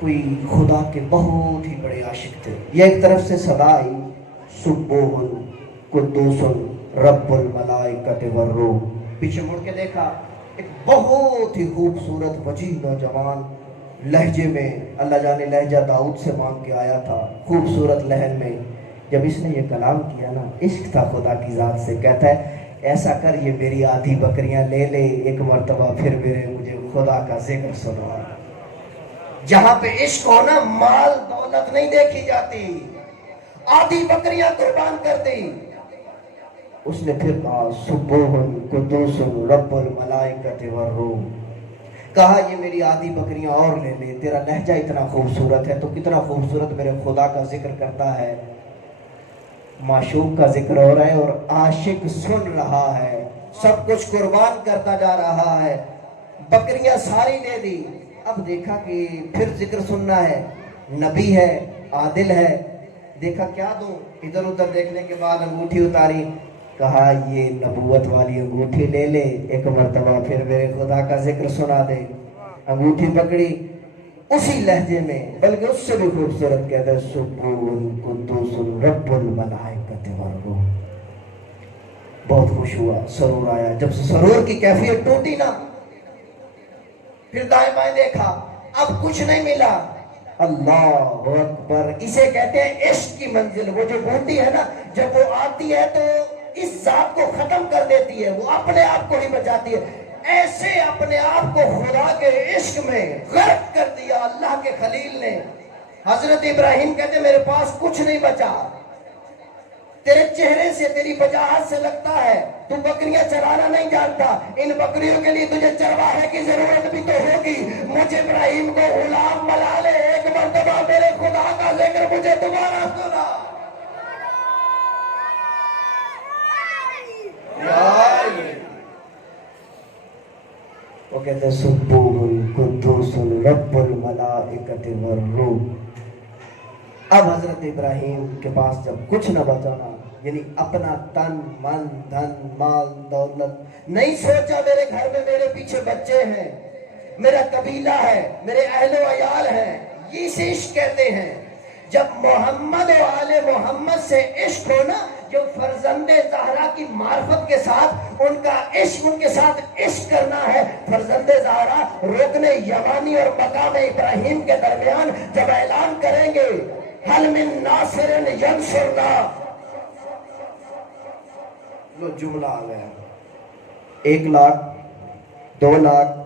کوئی خدا کے بہت ہی بڑے عاشق تھے۔ یہ ایک طرف سے صدا آئی، سبوح قدوس رب الملائکۃ والروح۔ پیچھے مڑ کے دیکھا، ایک بہت ہی خوبصورت وجیح نوجوان لہجے میں، اللہ جانے لہجہ داؤد سے مانگ کے آیا تھا، خوبصورت لہن میں۔ جب اس نے یہ کلام کیا نا، عشق تھا خدا کی ذات سے۔ کہتا ہے ایسا کر، یہ میری آدھی بکریاں لے لے، ایک مرتبہ پھر مجھے خدا کا ذکر سنوا۔ جہاں پہ عشق ہونا، مال دولت نہیں دیکھی جاتی، آدھی بکریاں قربان کر دی۔ اس نے پھر کہا سبوح قدوس رب الملائکۃ والروح۔ کہا یہ میری آدھی بکریاں اور لے لے، تیرا لہجہ اتنا خوبصورت ہے، تو کتنا خوبصورت میرے خدا کا ذکر کرتا ہے۔ معشوق کا ذکر ہو رہا ہے اور عاشق سن رہا ہے، سب کچھ قربان کرتا جا رہا ہے، بکریاں ساری دے دی۔ اب دیکھا کہ پھر ذکر سننا ہے، نبی ہے، عادل ہے، دیکھا کیا دوں، ادھر ادھر دیکھنے کے بعد انگوٹھی اتاری۔ کہا یہ نبوت والی انگوٹھی لے لے، ایک مرتبہ پھر میرے خدا کا ذکر سنا دے۔ انگوٹھی پکڑی، اسی لہجے میں بلکہ اس سے بھی خوبصورت کہتا ہے سبوح قدوس رب الملائکۃ والروح۔ بہت خوش ہوا، سرور آیا۔ جب سے سرور کی کیفیت ٹوٹی نا، پھر دائیں بائیں دیکھا، اب کچھ نہیں ملا۔ اللہ اکبر، اسے کہتے ہیں عشق کی منزل۔ وہ جو بوٹی ہے نا، جب وہ آتی ہے تو اس ذات کو ختم کر دیتی ہے، وہ اپنے آپ کو ہی بچاتی ہے۔ ایسے اپنے آپ کو خدا کے عشق میں غرق کر دیا اللہ کے خلیل نے۔ حضرت ابراہیم کہتے میرے پاس کچھ نہیں بچا، تیرے چہرے سے، تیری وجاہت سے لگتا ہے تو بکریاں چرانا نہیں جانتا، ان بکریوں کے لیے تجھے چرواہے کی ضرورت بھی تو ہوگی، مجھے ابراہیم کو غلام بنا لے، ایک مرتبہ میرے خدا کا ذکر مجھے دوبارہ سنا۔ وہ کہتے ہیں سبوح قدوس رب الملائکۃ والروح۔ اب حضرت ابراہیم کے پاس جب کچھ نہ بچا نا، یعنی اپنا تن من دھن مال دولت نہیں سوچا، میرے گھر میں میرے پیچھے بچے ہیں، میرا قبیلہ ہے، میرے اہل و عیال ہیں، یہ سے عشق کہتے ہیں۔ جب محمد و آل محمد سے عشق ہونا، جو فرزند زہرا کی معرفت کے ساتھ ان کا عشق، ان کے ساتھ عشق کرنا ہے۔ فرزند زہرا رکن یمانی اور مقام ابراہیم کے درمیان جب اعلان کریں گے حل من ناصر ینصرنا، لو جملہ آ گیا، 1 لاکھ 2 لاکھ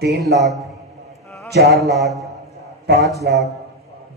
3 لاکھ 4 لاکھ 5 لاکھ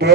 2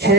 6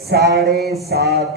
7.5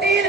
3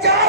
4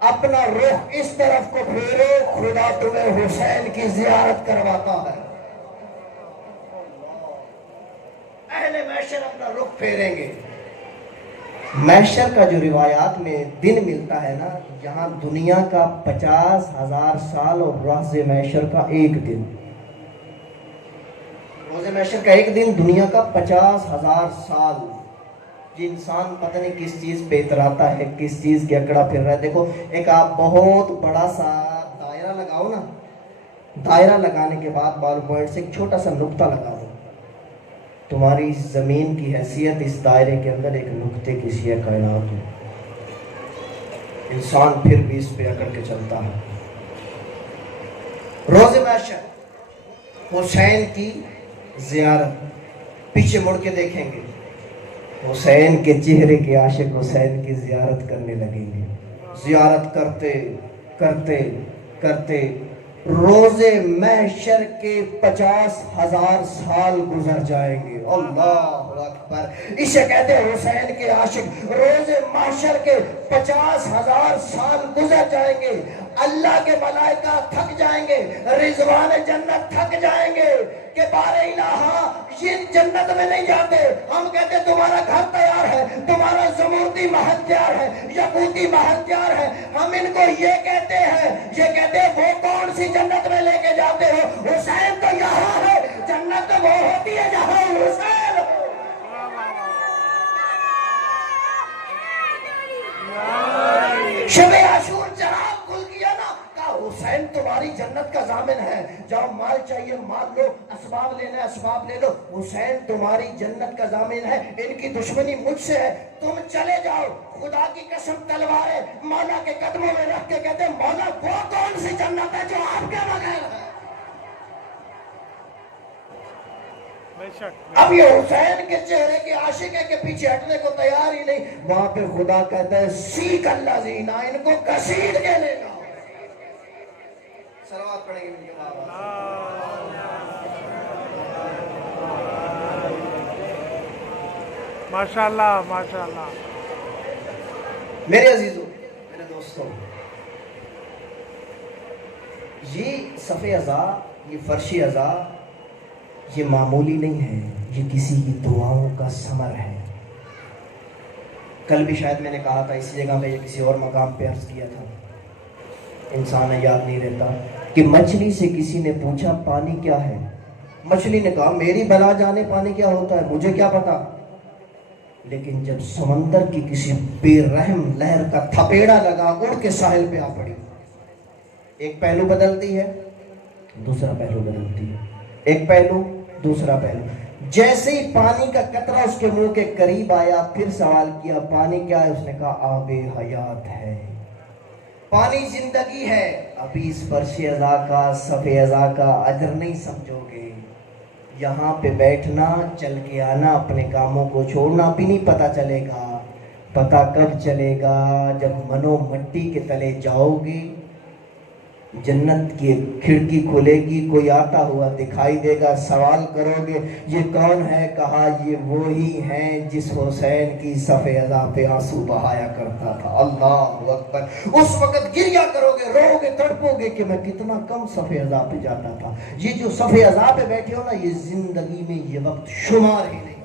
اپنا رخ اس طرف کو پھیرو، خدا تمہیں حسین کی زیارت کرواتا ہے۔ اہل محشر اپنا رخ پھیریں گے۔ محشر کا جو روایات میں دن ملتا ہے نا، یہاں دنیا کا 50,000 سال اور روز محشر کا ایک دن، روز محشر کا ایک دن دنیا کا 50,000 سال۔ یہ انسان پتہ نہیں کس چیز پہ اتراتا ہے، کس چیز کے اکڑا پھر رہا ہے۔ دیکھو ایک آپ بہت بڑا سا دائرہ لگاؤ نا، دائرہ لگانے کے بعد بال پوائنٹ سے ایک چھوٹا سا نقطہ لگا دو، تمہاری زمین کی حیثیت اس دائرے کے اندر ایک نقطے کی سی کائنات ہو۔ انسان پھر بھی اس پہ اکڑ کے چلتا ہے۔ روز محشر حسین کی زیارت، پیچھے مڑ کے دیکھیں گے، حسین کے چہرے کے عاشق حسین کی زیارت کرنے لگیں گے۔ زیارت کرتے کرتے کرتے روز محشر کے 50,000 سال گزر جائیں گے۔ اللہ اکبر! اسے کہتے ہیں حسین کے عاشق۔ روز محشر کے 50,000 سال گزر جائیں گے، اللہ کے ملائکہ تھک جائیں گے، رضوان جنت تھک جائیں گے کہ بار الہ یہ جنت میں نہیں جاتے، ہم کہتے تمہارا گھر تیار ہے، تمہارا زمردی محل تیار ہے، یاقوتی محل تیار ہے۔ ہم ان کو یہ کہتے ہیں، یہ کہتے ہیں وہ کون سی جنت میں لے کے جاتے ہو؟ حسین تو یہاں ہے، جنت تو وہ ہوتی ہے جہاں حسین ہو۔ شب عاشور چراغ کھل گیا نا، کہا حسین تمہاری جنت کا ضامن ہے، جاؤ مال چاہیے مال لو، اسباب لینا اسباب لے لو، حسین تمہاری جنت کا ضامن ہے، ان کی دشمنی مجھ سے ہے، تم چلے جاؤ۔ خدا کی قسم تلواریں مولا کے قدموں میں رکھ کے کہتے ہیں مولا وہ کون سی جنت ہے جو آپ کے بغیر ہے؟ اب یہ حسین کے چہرے کے عاشق ہے کہ پیچھے ہٹنے کو تیار ہی نہیں۔ وہاں پہ خدا کہتا ہے سیک اللہ زینہ، ان کو گھسیٹ کے لے گا۔ صلوات پڑھیں گے ان کے بابا۔ ماشاءاللہ ماشاءاللہ۔ میرے عزیزوں، میرے دوستوں، یہ صف اعضاء، یہ فرش اعضاء، یہ معمولی نہیں ہے، یہ کسی کی دعاؤں کا ثمر ہے۔ کل بھی شاید میں نے کہا تھا اسی جگہ پہ یا کسی اور مقام پہ عرض کیا تھا، انسان یاد نہیں رہتا، کہ مچھلی سے کسی نے پوچھا پانی کیا ہے؟ مچھلی نے کہا میری بلا جانے پانی کیا ہوتا ہے، مجھے کیا پتا۔ لیکن جب سمندر کی کسی بے رحم لہر کا تھپیڑا لگا، اڑ کے ساحل پہ آ پڑی، ایک پہلو بدلتی ہے، دوسرا پہلو بدلتی ہے، ایک پہلو دوسرا پہلو۔ جیسے ہی پانی کا قطرہ اس کے منہ کے قریب آیا، پھر سوال کیا پانی کیا ہے؟ اس نے کہا آب حیات ہے، پانی زندگی ہے۔ ابھی اس فرش اعضاء کا، صف اعضاء کا اجر نہیں سمجھو گے، یہاں پہ بیٹھنا، چل کے آنا، اپنے کاموں کو چھوڑنا بھی نہیں پتہ چلے گا۔ پتہ کب چلے گا؟ جب منو مٹی کے تلے جاؤ گے، جنت کی کھڑکی کھلے گی، کوئی آتا ہوا دکھائی دے گا، سوال کرو گے یہ کون ہے؟ کہا یہ وہی ہیں جس حسین کی صف اعضاء پہ آنسو بہایا کرتا تھا۔ اللہ اکبر! اس وقت گریا کرو گے، رو گے، تڑپو گے کہ میں کتنا کم صف اعضاء پہ جاتا تھا۔ یہ جو صف اعضاء پہ بیٹھے ہو نا، یہ زندگی میں یہ وقت شمار ہی نہیں۔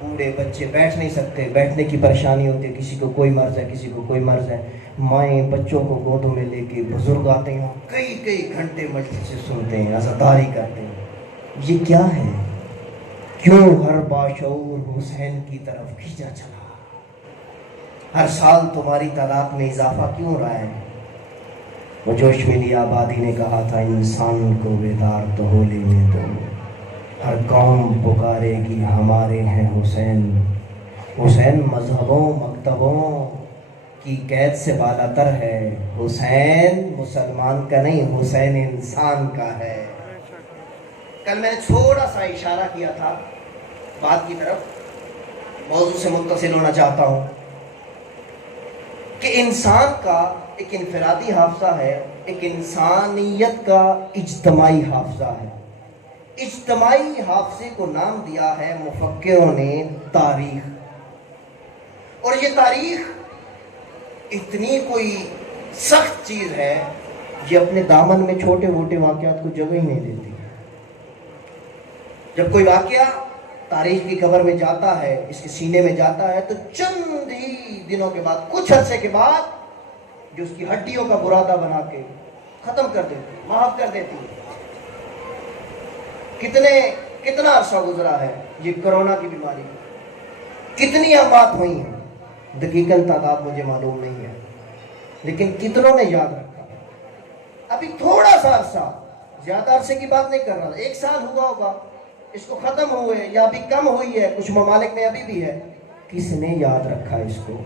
بوڑھے بچے بیٹھ نہیں سکتے، بیٹھنے کی پریشانی ہوتی ہے، کسی کو کوئی مرض ہے، کسی کو کوئی مرض ہے، مائیں بچوں کو گودوں میں لے کے، بزرگ آتے ہیں کئی گھنٹے مجلس سے سنتے ہیں، عزاداری کرتے ہیں۔ یہ کیا ہے؟ کیوں ہر باشعور حسین کی طرف کھینچا چلا؟ ہر سال تمہاری تعداد میں اضافہ کیوں رہا ہے؟ وہ جوش ملی آبادی نے کہا تھا انسان کو بیدار تو ہو لینے دو، ہر قوم پکارے گی ہمارے ہیں حسین۔ حسین مذہبوں مکتبوں کی قید سے بالاتر ہے، حسین مسلمان کا نہیں، حسین انسان کا ہے۔ کل میں نے تھوڑا سا اشارہ کیا تھا بات کی طرف، موضوع سے متصل ہونا چاہتا ہوں کہ انسان کا ایک انفرادی حافظہ ہے، ایک انسانیت کا اجتماعی حافظہ ہے۔ اجتماعی حافظے کو نام دیا ہے مفکروں نے تاریخ، اور یہ تاریخ اتنی کوئی سخت چیز ہے، یہ اپنے دامن میں چھوٹے موٹے واقعات کو جگہ ہی نہیں دیتی۔ جب کوئی واقعہ تاریخ کی خبر میں جاتا ہے، اس کے سینے میں جاتا ہے، تو چند ہی دنوں کے بعد، کچھ عرصے کے بعد، جو اس کی ہڈیوں کا برادہ بنا کے ختم کر دیتی، معاف کر دیتی۔ کتنا عرصہ گزرا ہے یہ کرونا کی بیماری، کتنی اموات ہوئی ہیں، دقیقاً تعداد مجھے معلوم نہیں ہے، لیکن کتنوں نے یاد رکھا۔ ابھی تھوڑا سا عرصہ، زیادہ عرصے کی بات نہیں کر رہا، 1 سال ہوا ہوگا اس کو ختم ہوئے، یا ابھی کم ہوئی ہے، کچھ ممالک میں ابھی بھی ہے۔ کس نے یاد رکھا اس کو؟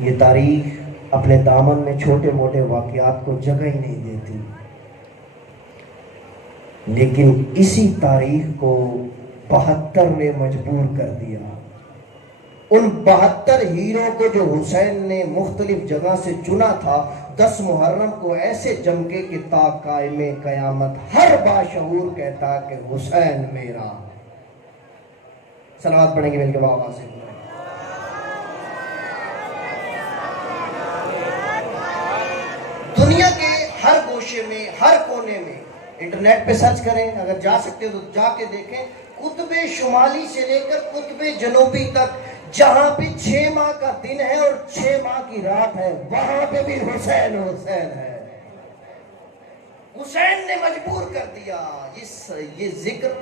یہ تاریخ اپنے دامن میں چھوٹے موٹے واقعات کو جگہ ہی نہیں دیتی، لیکن اسی تاریخ کو 72 نے مجبور کر دیا۔ ان 72 ہیروں کو جو حسین نے مختلف جگہ سے چنا تھا، 10 محرم کو ایسے جم کے کہ تا قائم قیامت ہر باشعور کہتا کہ حسین میرا۔ صلوات پڑھیں گے مل کے بابا سے۔ دنیا کے ہر گوشے میں، ہر کونے میں، انٹرنیٹ پہ سرچ کریں، اگر جا سکتے تو جا کے دیکھیں، قطب شمالی سے لے کر قطب جنوبی تک، جہاں پہ 6 ماہ کا دن ہے اور 6 ماہ کی رات ہے، وہاں پہ بھی حسین حسین ہے۔ حسین نے مجبور کر دیا۔ یہ ذکر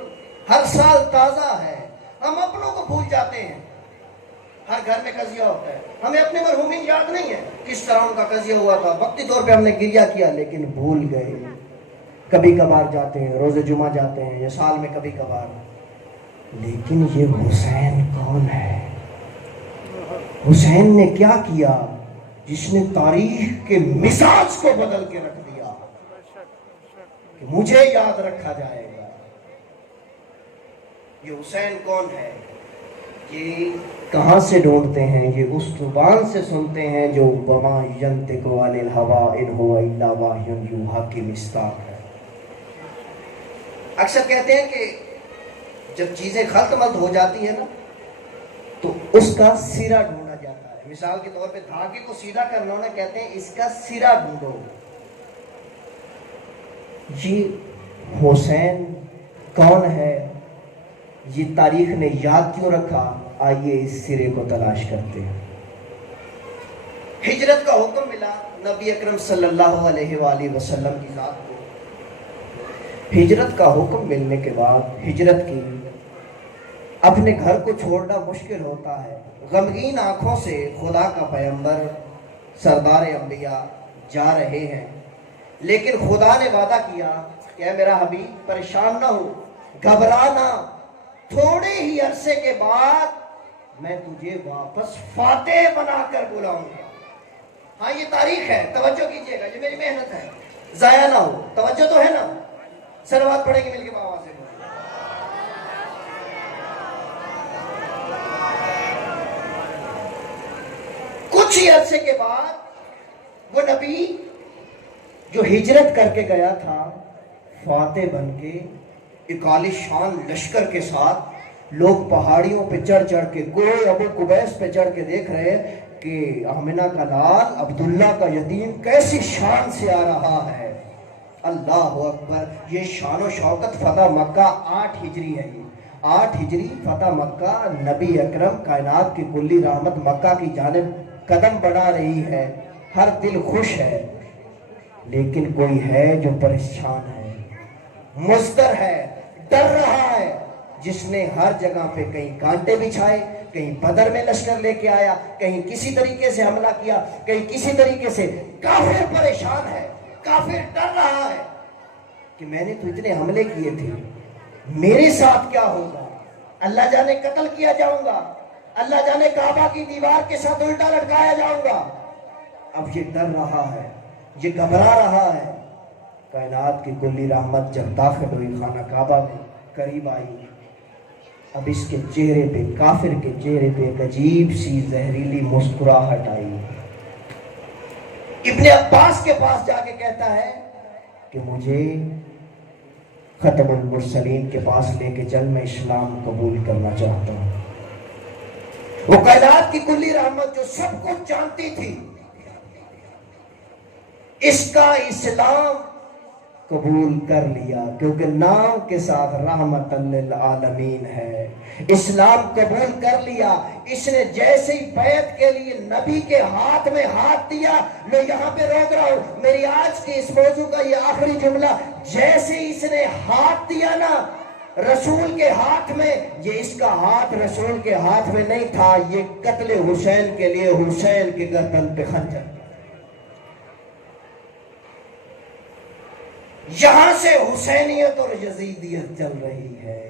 ہر سال تازہ ہے، ہم اپنوں کو بھول جاتے ہیں۔ ہر گھر میں قضیہ ہوتا ہے، ہمیں اپنے مرحومین یاد نہیں ہے کس طرح ان کا قضیہ ہوا تھا، وقتی طور پہ ہم نے گریہ کیا، لیکن بھول گئے۔ کبھی کبھار جاتے ہیں، روز جمعہ جاتے ہیں، یا سال میں کبھی کبھار، لیکن یہ حسین کون ہے؟ حسین نے کیا کیا جس نے تاریخ کے مزاج کو بدل کے رکھ دیا کہ مجھے یاد رکھا جائے گا؟ یہ حسین کون ہے؟ یہ کہاں سے ڈھونڈتے ہیں؟ یہ اس زبان سے سنتے ہیں جو وما ینطق عن الہوی ان هو الا وحی یوحی کی مصداق ہے۔ اکثر کہتے ہیں کہ جب چیزیں خلط ملط ہو جاتی ہیں نا، تو اس کا سرا ڈھونڈا جاتا ہے۔ مثال کے طور پہ دھاگے کو سیدھا کرنا انہیں کہتے ہیں اس کا سرا ڈھونڈو۔ یہ حسین کون ہے؟ یہ تاریخ نے یاد کیوں رکھا؟ آئیے اس سرے کو تلاش کرتے ہیں۔ ہجرت کا حکم ملا نبی اکرم صلی اللہ علیہ وآلہ وسلم کی ذات کو۔ ہجرت کا حکم ملنے کے بعد ہجرت کی، اپنے گھر کو چھوڑنا مشکل ہوتا ہے۔ غمگین آنکھوں سے خدا کا پیغمبر سردار انبیاء جا رہے ہیں، لیکن خدا نے وعدہ کیا کہ اے میرا حبیب پریشان نہ ہو، گھبرانا، تھوڑے ہی عرصے کے بعد میں تجھے واپس فاتح بنا کر بلاؤں گا۔ ہاں یہ تاریخ ہے، توجہ کیجئے گا، یہ میری محنت ہے، ضائع نہ ہو۔ توجہ تو ہے نا؟ صلوات پڑھیں گے مل کے بابا سے۔ کچھ ہی عرصے کے بعد وہ نبی جو ہجرت کر کے گیا تھا، فاتح بن کے ایک عالی شان لشکر کے ساتھ، لوگ پہاڑیوں پہ چڑھ چڑھ کے، کوئی ابو قبیس پہ چڑھ کے دیکھ رہے کہ آمنہ کا لال عبداللہ کا یتیم کیسی شان سے آ رہا ہے۔ اللہ اکبر! یہ شان و شوکت فتح مکہ 8 ہجری ہے۔ یہ 8 ہجری فتح مکہ، نبی اکرم کائنات کی کلی رحمت مکہ کی جانب قدم بڑھا رہی ہے، ہر دل خوش ہے، لیکن کوئی ہے جو پریشان ہے، مضطر ہے، ڈر رہا ہے، جس نے ہر جگہ پہ کہیں کانٹے بچھائے، کہیں بدر میں لشکر لے کے آیا، کہیں کسی طریقے سے حملہ کیا، کہیں کسی طریقے سے۔ کافر پریشان ہے، کافر ڈر رہا ہے کہ میں نے تو اتنے حملے کیے تھے، میرے ساتھ کیا ہوگا؟ اللہ جانے قتل کیا جاؤں گا، اللہ جانے کعبہ کی دیوار کے ساتھ الٹا لٹکایا جاؤں گا۔ اب یہ ڈر رہا ہے، یہ گھبرا رہا ہے۔ کائنات کی کلی رحمت جب داخل ہوئی خانہ کعبہ میں، قریب آئی، اب اس کے چہرے پہ، کافر کے چہرے پہ ایک عجیب سی زہریلی مسکراہٹ آئی۔ ابن عباس کے پاس جا کے کہتا ہے کہ مجھے ختم المرسلین کے پاس لے کے چل، میں اسلام قبول کرنا چاہتا ہوں۔ وہ کائنات کی کلی رحمت جو سب کچھ جانتی تھی، اس کا اسلام قبول کر لیا کیونکہ نام کے ساتھ رحمت للعالمین ہے، اسلام قبول کر لیا۔ اس نے جیسے ہی بیعت کے لیے نبی کے ہاتھ میں ہاتھ دیا، میں یہاں پہ روک رہا ہوں میری آج کی اس موضوع کا یہ آخری جملہ، جیسے ہی اس نے ہاتھ دیا نا رسول کے ہاتھ میں، یہ اس کا ہاتھ رسول کے ہاتھ میں نہیں تھا، یہ قتل حسین کے لیے حسین کے گردن پہ خنجر، یہاں سے حسینیت اور یزیدیت چل رہی ہے۔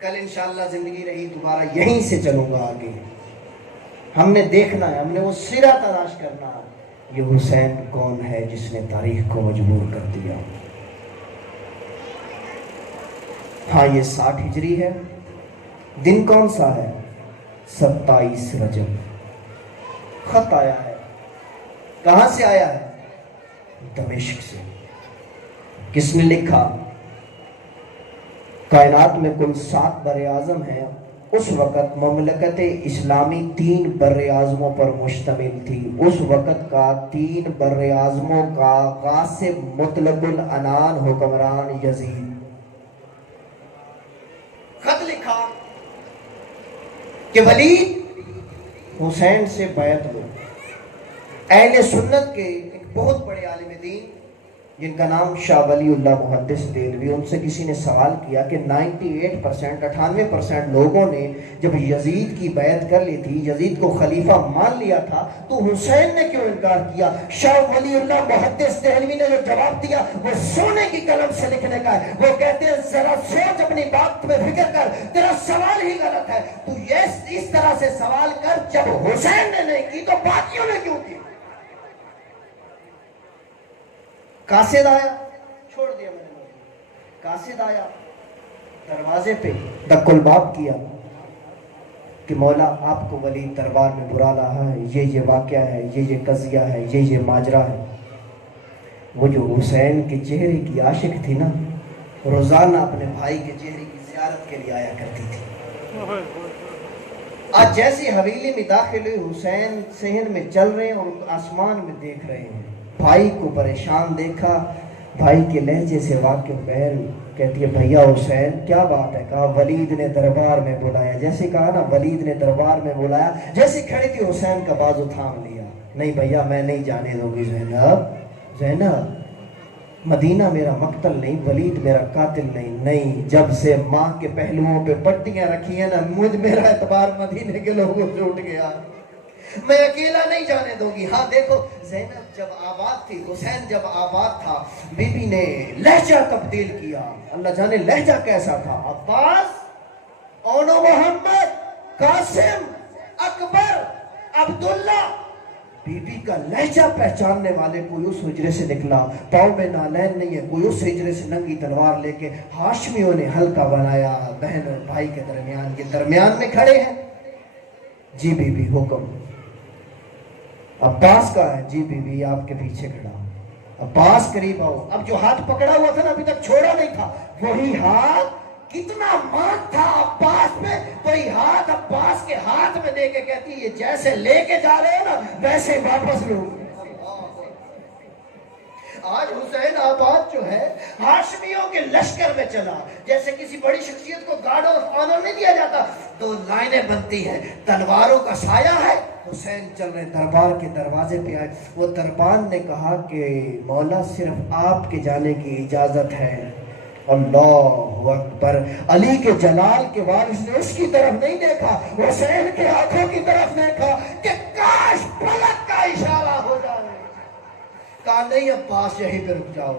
کل انشاءاللہ زندگی رہی دوبارہ یہیں سے چلوں گا آگے۔ ہم نے دیکھنا ہے، ہم نے وہ سرا تلاش کرنا ہے، یہ حسین کون ہے جس نے تاریخ کو مجبور کر دیا۔ ہاں یہ 60 ہجری ہے، دن کون سا ہے؟ 27 رجب۔ خط آیا ہے، کہاں سے آیا ہے؟ دمشق سے۔ کس نے لکھا؟ کائنات میں کل 7 بر اعظم ہیں، اس وقت مملکت اسلامی 3 بر اعظموں پر مشتمل تھی، اس وقت کا 3 بر اعظموں کا غاصب مطلق العنان حکمران یزید۔ خط لکھا کہ ولید حسین سے بیعت لو۔ اہل سنت کے ایک بہت بڑے عالم دین جن کا نام شاہ ولی اللہ محدث دہلوی، ان سے کسی نے سوال کیا کہ 98% لوگوں نے جب یزید کی بیعت کر لی تھی، یزید کو خلیفہ مان لیا تھا، تو حسین نے کیوں انکار کیا؟ شاہ ولی اللہ محدث دہلوی نے جو جواب دیا وہ سونے کی قلم سے لکھنے کا ہے۔ وہ کہتے ہیں ذرا سوچ، اپنی بات میں فکر کر، تیرا سوال ہی غلط ہے۔ تو اس طرح سے سوال کر، جب حسین نے نہیں کی تو باقیوں نے کیوں کی؟ قاصد آیا، چھوڑ دیا میں نے، قاصد آیا دروازے پہ دق الباب کیا کہ مولا آپ کو ولی دربار میں برا رہا ہے، یہ واقعہ ہے، یہ قضیہ ہے، یہ ماجرا ہے۔ وہ جو حسین کے چہرے کی عاشق تھی نا، روزانہ اپنے بھائی کے چہرے کی زیارت کے لیے آیا کرتی تھی۔ آج جیسی حویلی میں داخل ہوئی، حسین صحن میں چل رہے ہیں اور آسمان میں دیکھ رہے ہیں، بھائی کو پریشان دیکھا، بھائی کے لہجے سے واقف بہن کہتی ہے بھیا حسین کیا بات ہے؟ کہا ولید نے دربار میں بلایا۔ جیسے کہا نا ولید نے دربار میں بلایا، جیسے کھڑی تھی حسین کا بازو تھام لیا۔ نہیں بھیا میں نہیں جانے دوں گی زینب، مدینہ میرا مقتل نہیں، ولید میرا قاتل نہیں، جب سے ماں کے پہلوؤں پہ پٹیاں رکھی ہیں نا، میرا اعتبار مدینے کے لوگوں سے اٹھ گیا، میں اکیلا نہیں جانے دوں گی۔ ہاں دیکھو زینب جب آباد تھی، حسین جب آباد تھا، بی بی نے لہجہ تبدیل کیا، اللہ جانے لہجہ کیسا تھا۔ عباس، اونو محمد، قاسم، اکبر، عبداللہ، بی بی کا لہجہ پہچاننے والے کوئی اس حجرے سے نکلا، پاؤں میں نالین نہیں ہے، کوئی اس حجرے سے ننگی تلوار لے کے ہاشمیوں نے حلقہ بنایا بہن اور بھائی کے درمیان، یہ درمیان میں کھڑے ہیں۔ جی بی بی حکم۔ عباس کا ہے؟ جی بی بی آپ کے پیچھے کھڑا۔ عباس قریب آؤ۔ اب جو ہاتھ پکڑا ہوا تھا نا، ابھی تک چھوڑا نہیں تھا، وہی ہاتھ کتنا مان تھا عباس میں، وہی ہاتھ عباس کے ہاتھ میں دے کے کہتی یہ جیسے لے کے جا رہے ہو نا ویسے واپس لو۔ آج حسین آباد جو ہے ہاشمیوں کے لشکر میں چلا، جیسے کسی بڑی شخصیت کو گارڈ آف آنر نہیں دیا جاتا، 2 لائنیں بنتی ہیں، تلواروں کا سایہ ہے، حسین چل رہے دربار کے دروازے پہ آئے۔ وہ دربان نے کہا کہ مولا صرف آپ کے جانے کی اجازت ہے۔ اللہ اکبر۔ علی کے جلال کے وارث نے اس کی طرف نہیں دیکھا، حسین کے ہاتھوں کی طرف دیکھا کہ کاش فلک کا اشارہ ہو جائے۔ کہا نہیں عباس یہیں پہ رک جاؤ۔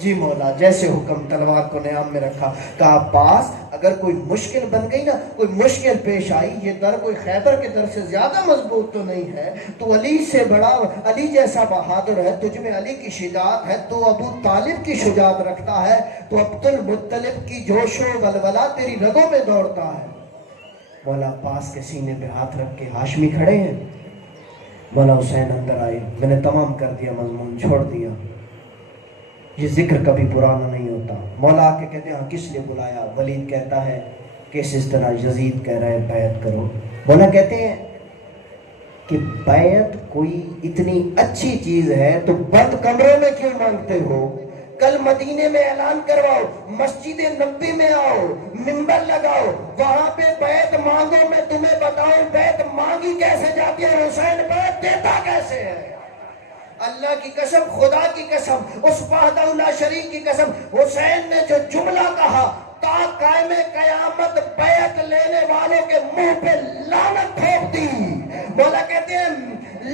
جی مولا، جیسے حکم، تلوار کو نیام میں رکھا۔ کہا عباس اگر کوئی مشکل بن گئی نا، کوئی مشکل پیش آئی، یہ در کوئی خیبر کے در سے زیادہ مضبوط تو نہیں ہے، تو علی سے بڑا، علی جیسا بہادر ہے، تجھ میں علی کی شجاعت ہے، تو ابو طالب کی شجاعت رکھتا ہے، تو عبد المطلب کی جوش و ولولہ تیری رگوں میں دوڑتا ہے۔ مولا عباس کے سینے پہ ہاتھ رکھ کے ہاشمی کھڑے ہیں۔ مولا حسین اندر آئے، میں نے تمام کر دیا، مضمون چھوڑ دیا، یہ ذکر کبھی پرانا نہیں ہوتا۔ مولا آ کے کہتے ہیں ہاں کس لیے بلایا؟ ولید کہتا ہے کہ اس طرح یزید کہہ رہا ہے بیعت کرو۔ مولا کہتے ہیں کہ بیعت کوئی اتنی اچھی چیز ہے تو بند کمروں میں کیوں مانگتے ہو؟ کل مدینے میں اعلان کرواؤ، مسجد نبی میں آؤ، منبر لگاؤ، وہاں پہ بیعت مانگو، میں تمہیں بتاؤں بیعت مانگی کیسے جاتی ہے، حسین بیعت دیتا کیسے ہے۔ اللہ کی قسم، خدا کی قسم، اس وحدہ لا شریک کی قسم، حسین نے جو جملہ کہا تا قائم قیامت بیعت لینے والوں کے منہ پہ لعنت ٹھوک دی۔ مولا کہتے ہیں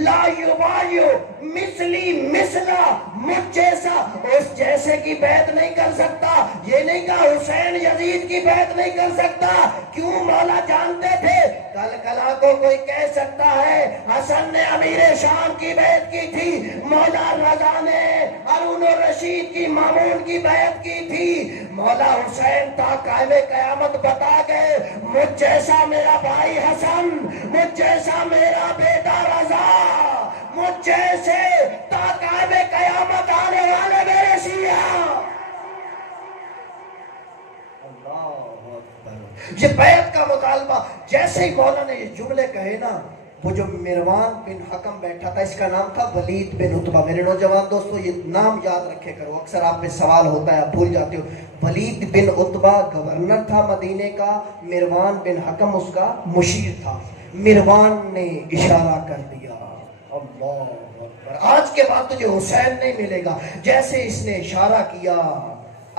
لا یبایو مثلی مثلا، مجھ جیسا اس جیسے کی بیعت نہیں کر سکتا۔ یہ نہیں کہا حسین یزید کی بیعت نہیں کر سکتا، کیوں؟ مولا جانتے تھے کل کلا کو کوئی کہہ سکتا ہے حسن نے امیر شام کی بیعت کی تھی، مولا رضا نے ہارون الرشید کی مامون کی بیعت کی تھی۔ مولا حسین تا قائم قیامت بتا گئے مجھ جیسا میرا بھائی حسن، مجھ جیسا میرا بیٹا رضا، مجھ جیسے تا قائم قیامت آنے والے میرے شیعہ۔ اللہ اکبر، یہ بیعت کا مطالبہ۔ جیسے ہی مولا نے یہ جملے کہے نا، وہ جو مروان بن حکم بیٹھا تھا، اس کا نام تھا ولید بن عتبہ۔ میرے نوجوان دوستو یہ نام یاد رکھے کرو، اکثر آپ پہ سوال ہوتا ہے، آپ بھول جاتے ہو۔ ولید بن عتبہ گورنر تھا مدینے کا، مروان بن حکم اس کا مشیر تھا۔ مروان نے اشارہ کر دیا، اللہ اکبر، آج کے بعد تجھے حسین نہیں ملے گا۔ جیسے اس نے اشارہ کیا،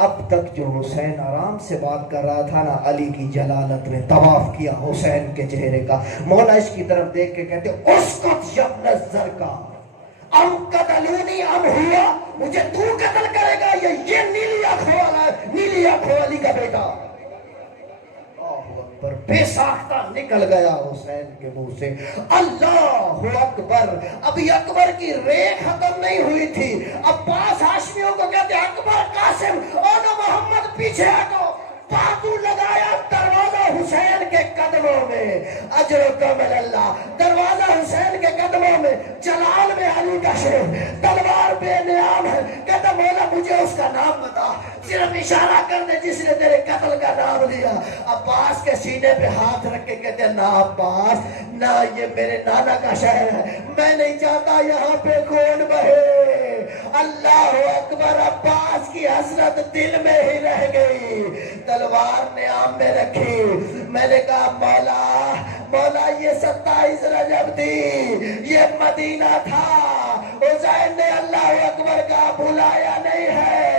اب تک جو حسین آرام سے بات کر رہا تھا نا، علی کی جلالت نے طواف کیا حسین کے چہرے کا۔ مولا اس کی طرف دیکھ کے کہتے اسکت یبن الزرقاء ام قتلونی ام ہوا، مجھے تو قتل کرے گا یہ نیلی آنکھوں والا، نیلی آنکھوں والی کا بیٹا۔ اللہ اکبر، بے ساختہ نکل گیا حسین کے منہ سے اللہ اکبر۔ ابھی اکبر کی رے ختم نہیں ہوئی تھی، عباس ہاشمیوں کو کہتے اکبر قاسم اور محمد پیچھے ہٹو، بازو لگایا دروازہ حسین کے قدموں میں، اجرکم اللہ، دروازہ حسین کے قدموں میں، جلال میں علی کا شیر، تلوار بے نیام ہے، کہتا مولا مجھے اس کا نام بتا، صرف اشارہ کر دے جس نے تیرے قتل کا نام لیا۔ عباس کے سینے پہ ہاتھ رکھ کے کہتے نہ عباس، نہ، یہ میرے نانا کا شہر ہے، میں نہیں چاہتا یہاں پہ خون بہے۔ اللہ اکبر، عباس کی حسرت دل میں ہی رہ گئی، تلوار نیام میں رکھی۔ میں نے کہا مولا، مولا یہ 27 رجب تھی، یہ مدینہ تھا، حسین نے اللہ اکبر کا بلایا نہیں ہے۔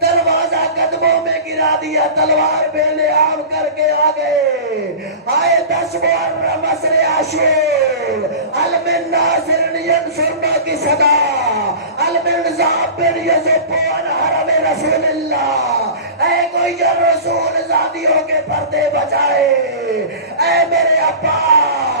دروازہ قدموں میں گرا دیا، تلوار بے نیام کر کے آ گئے۔ آئے 10 محرم عصر عاشور، علم ناظر ینصرنا کی صدا، علم نظام بن یزپون حرم رسول اللہ، اے کوئی جو رسول زادیوں کے پردے بچائے، اے میرے عباس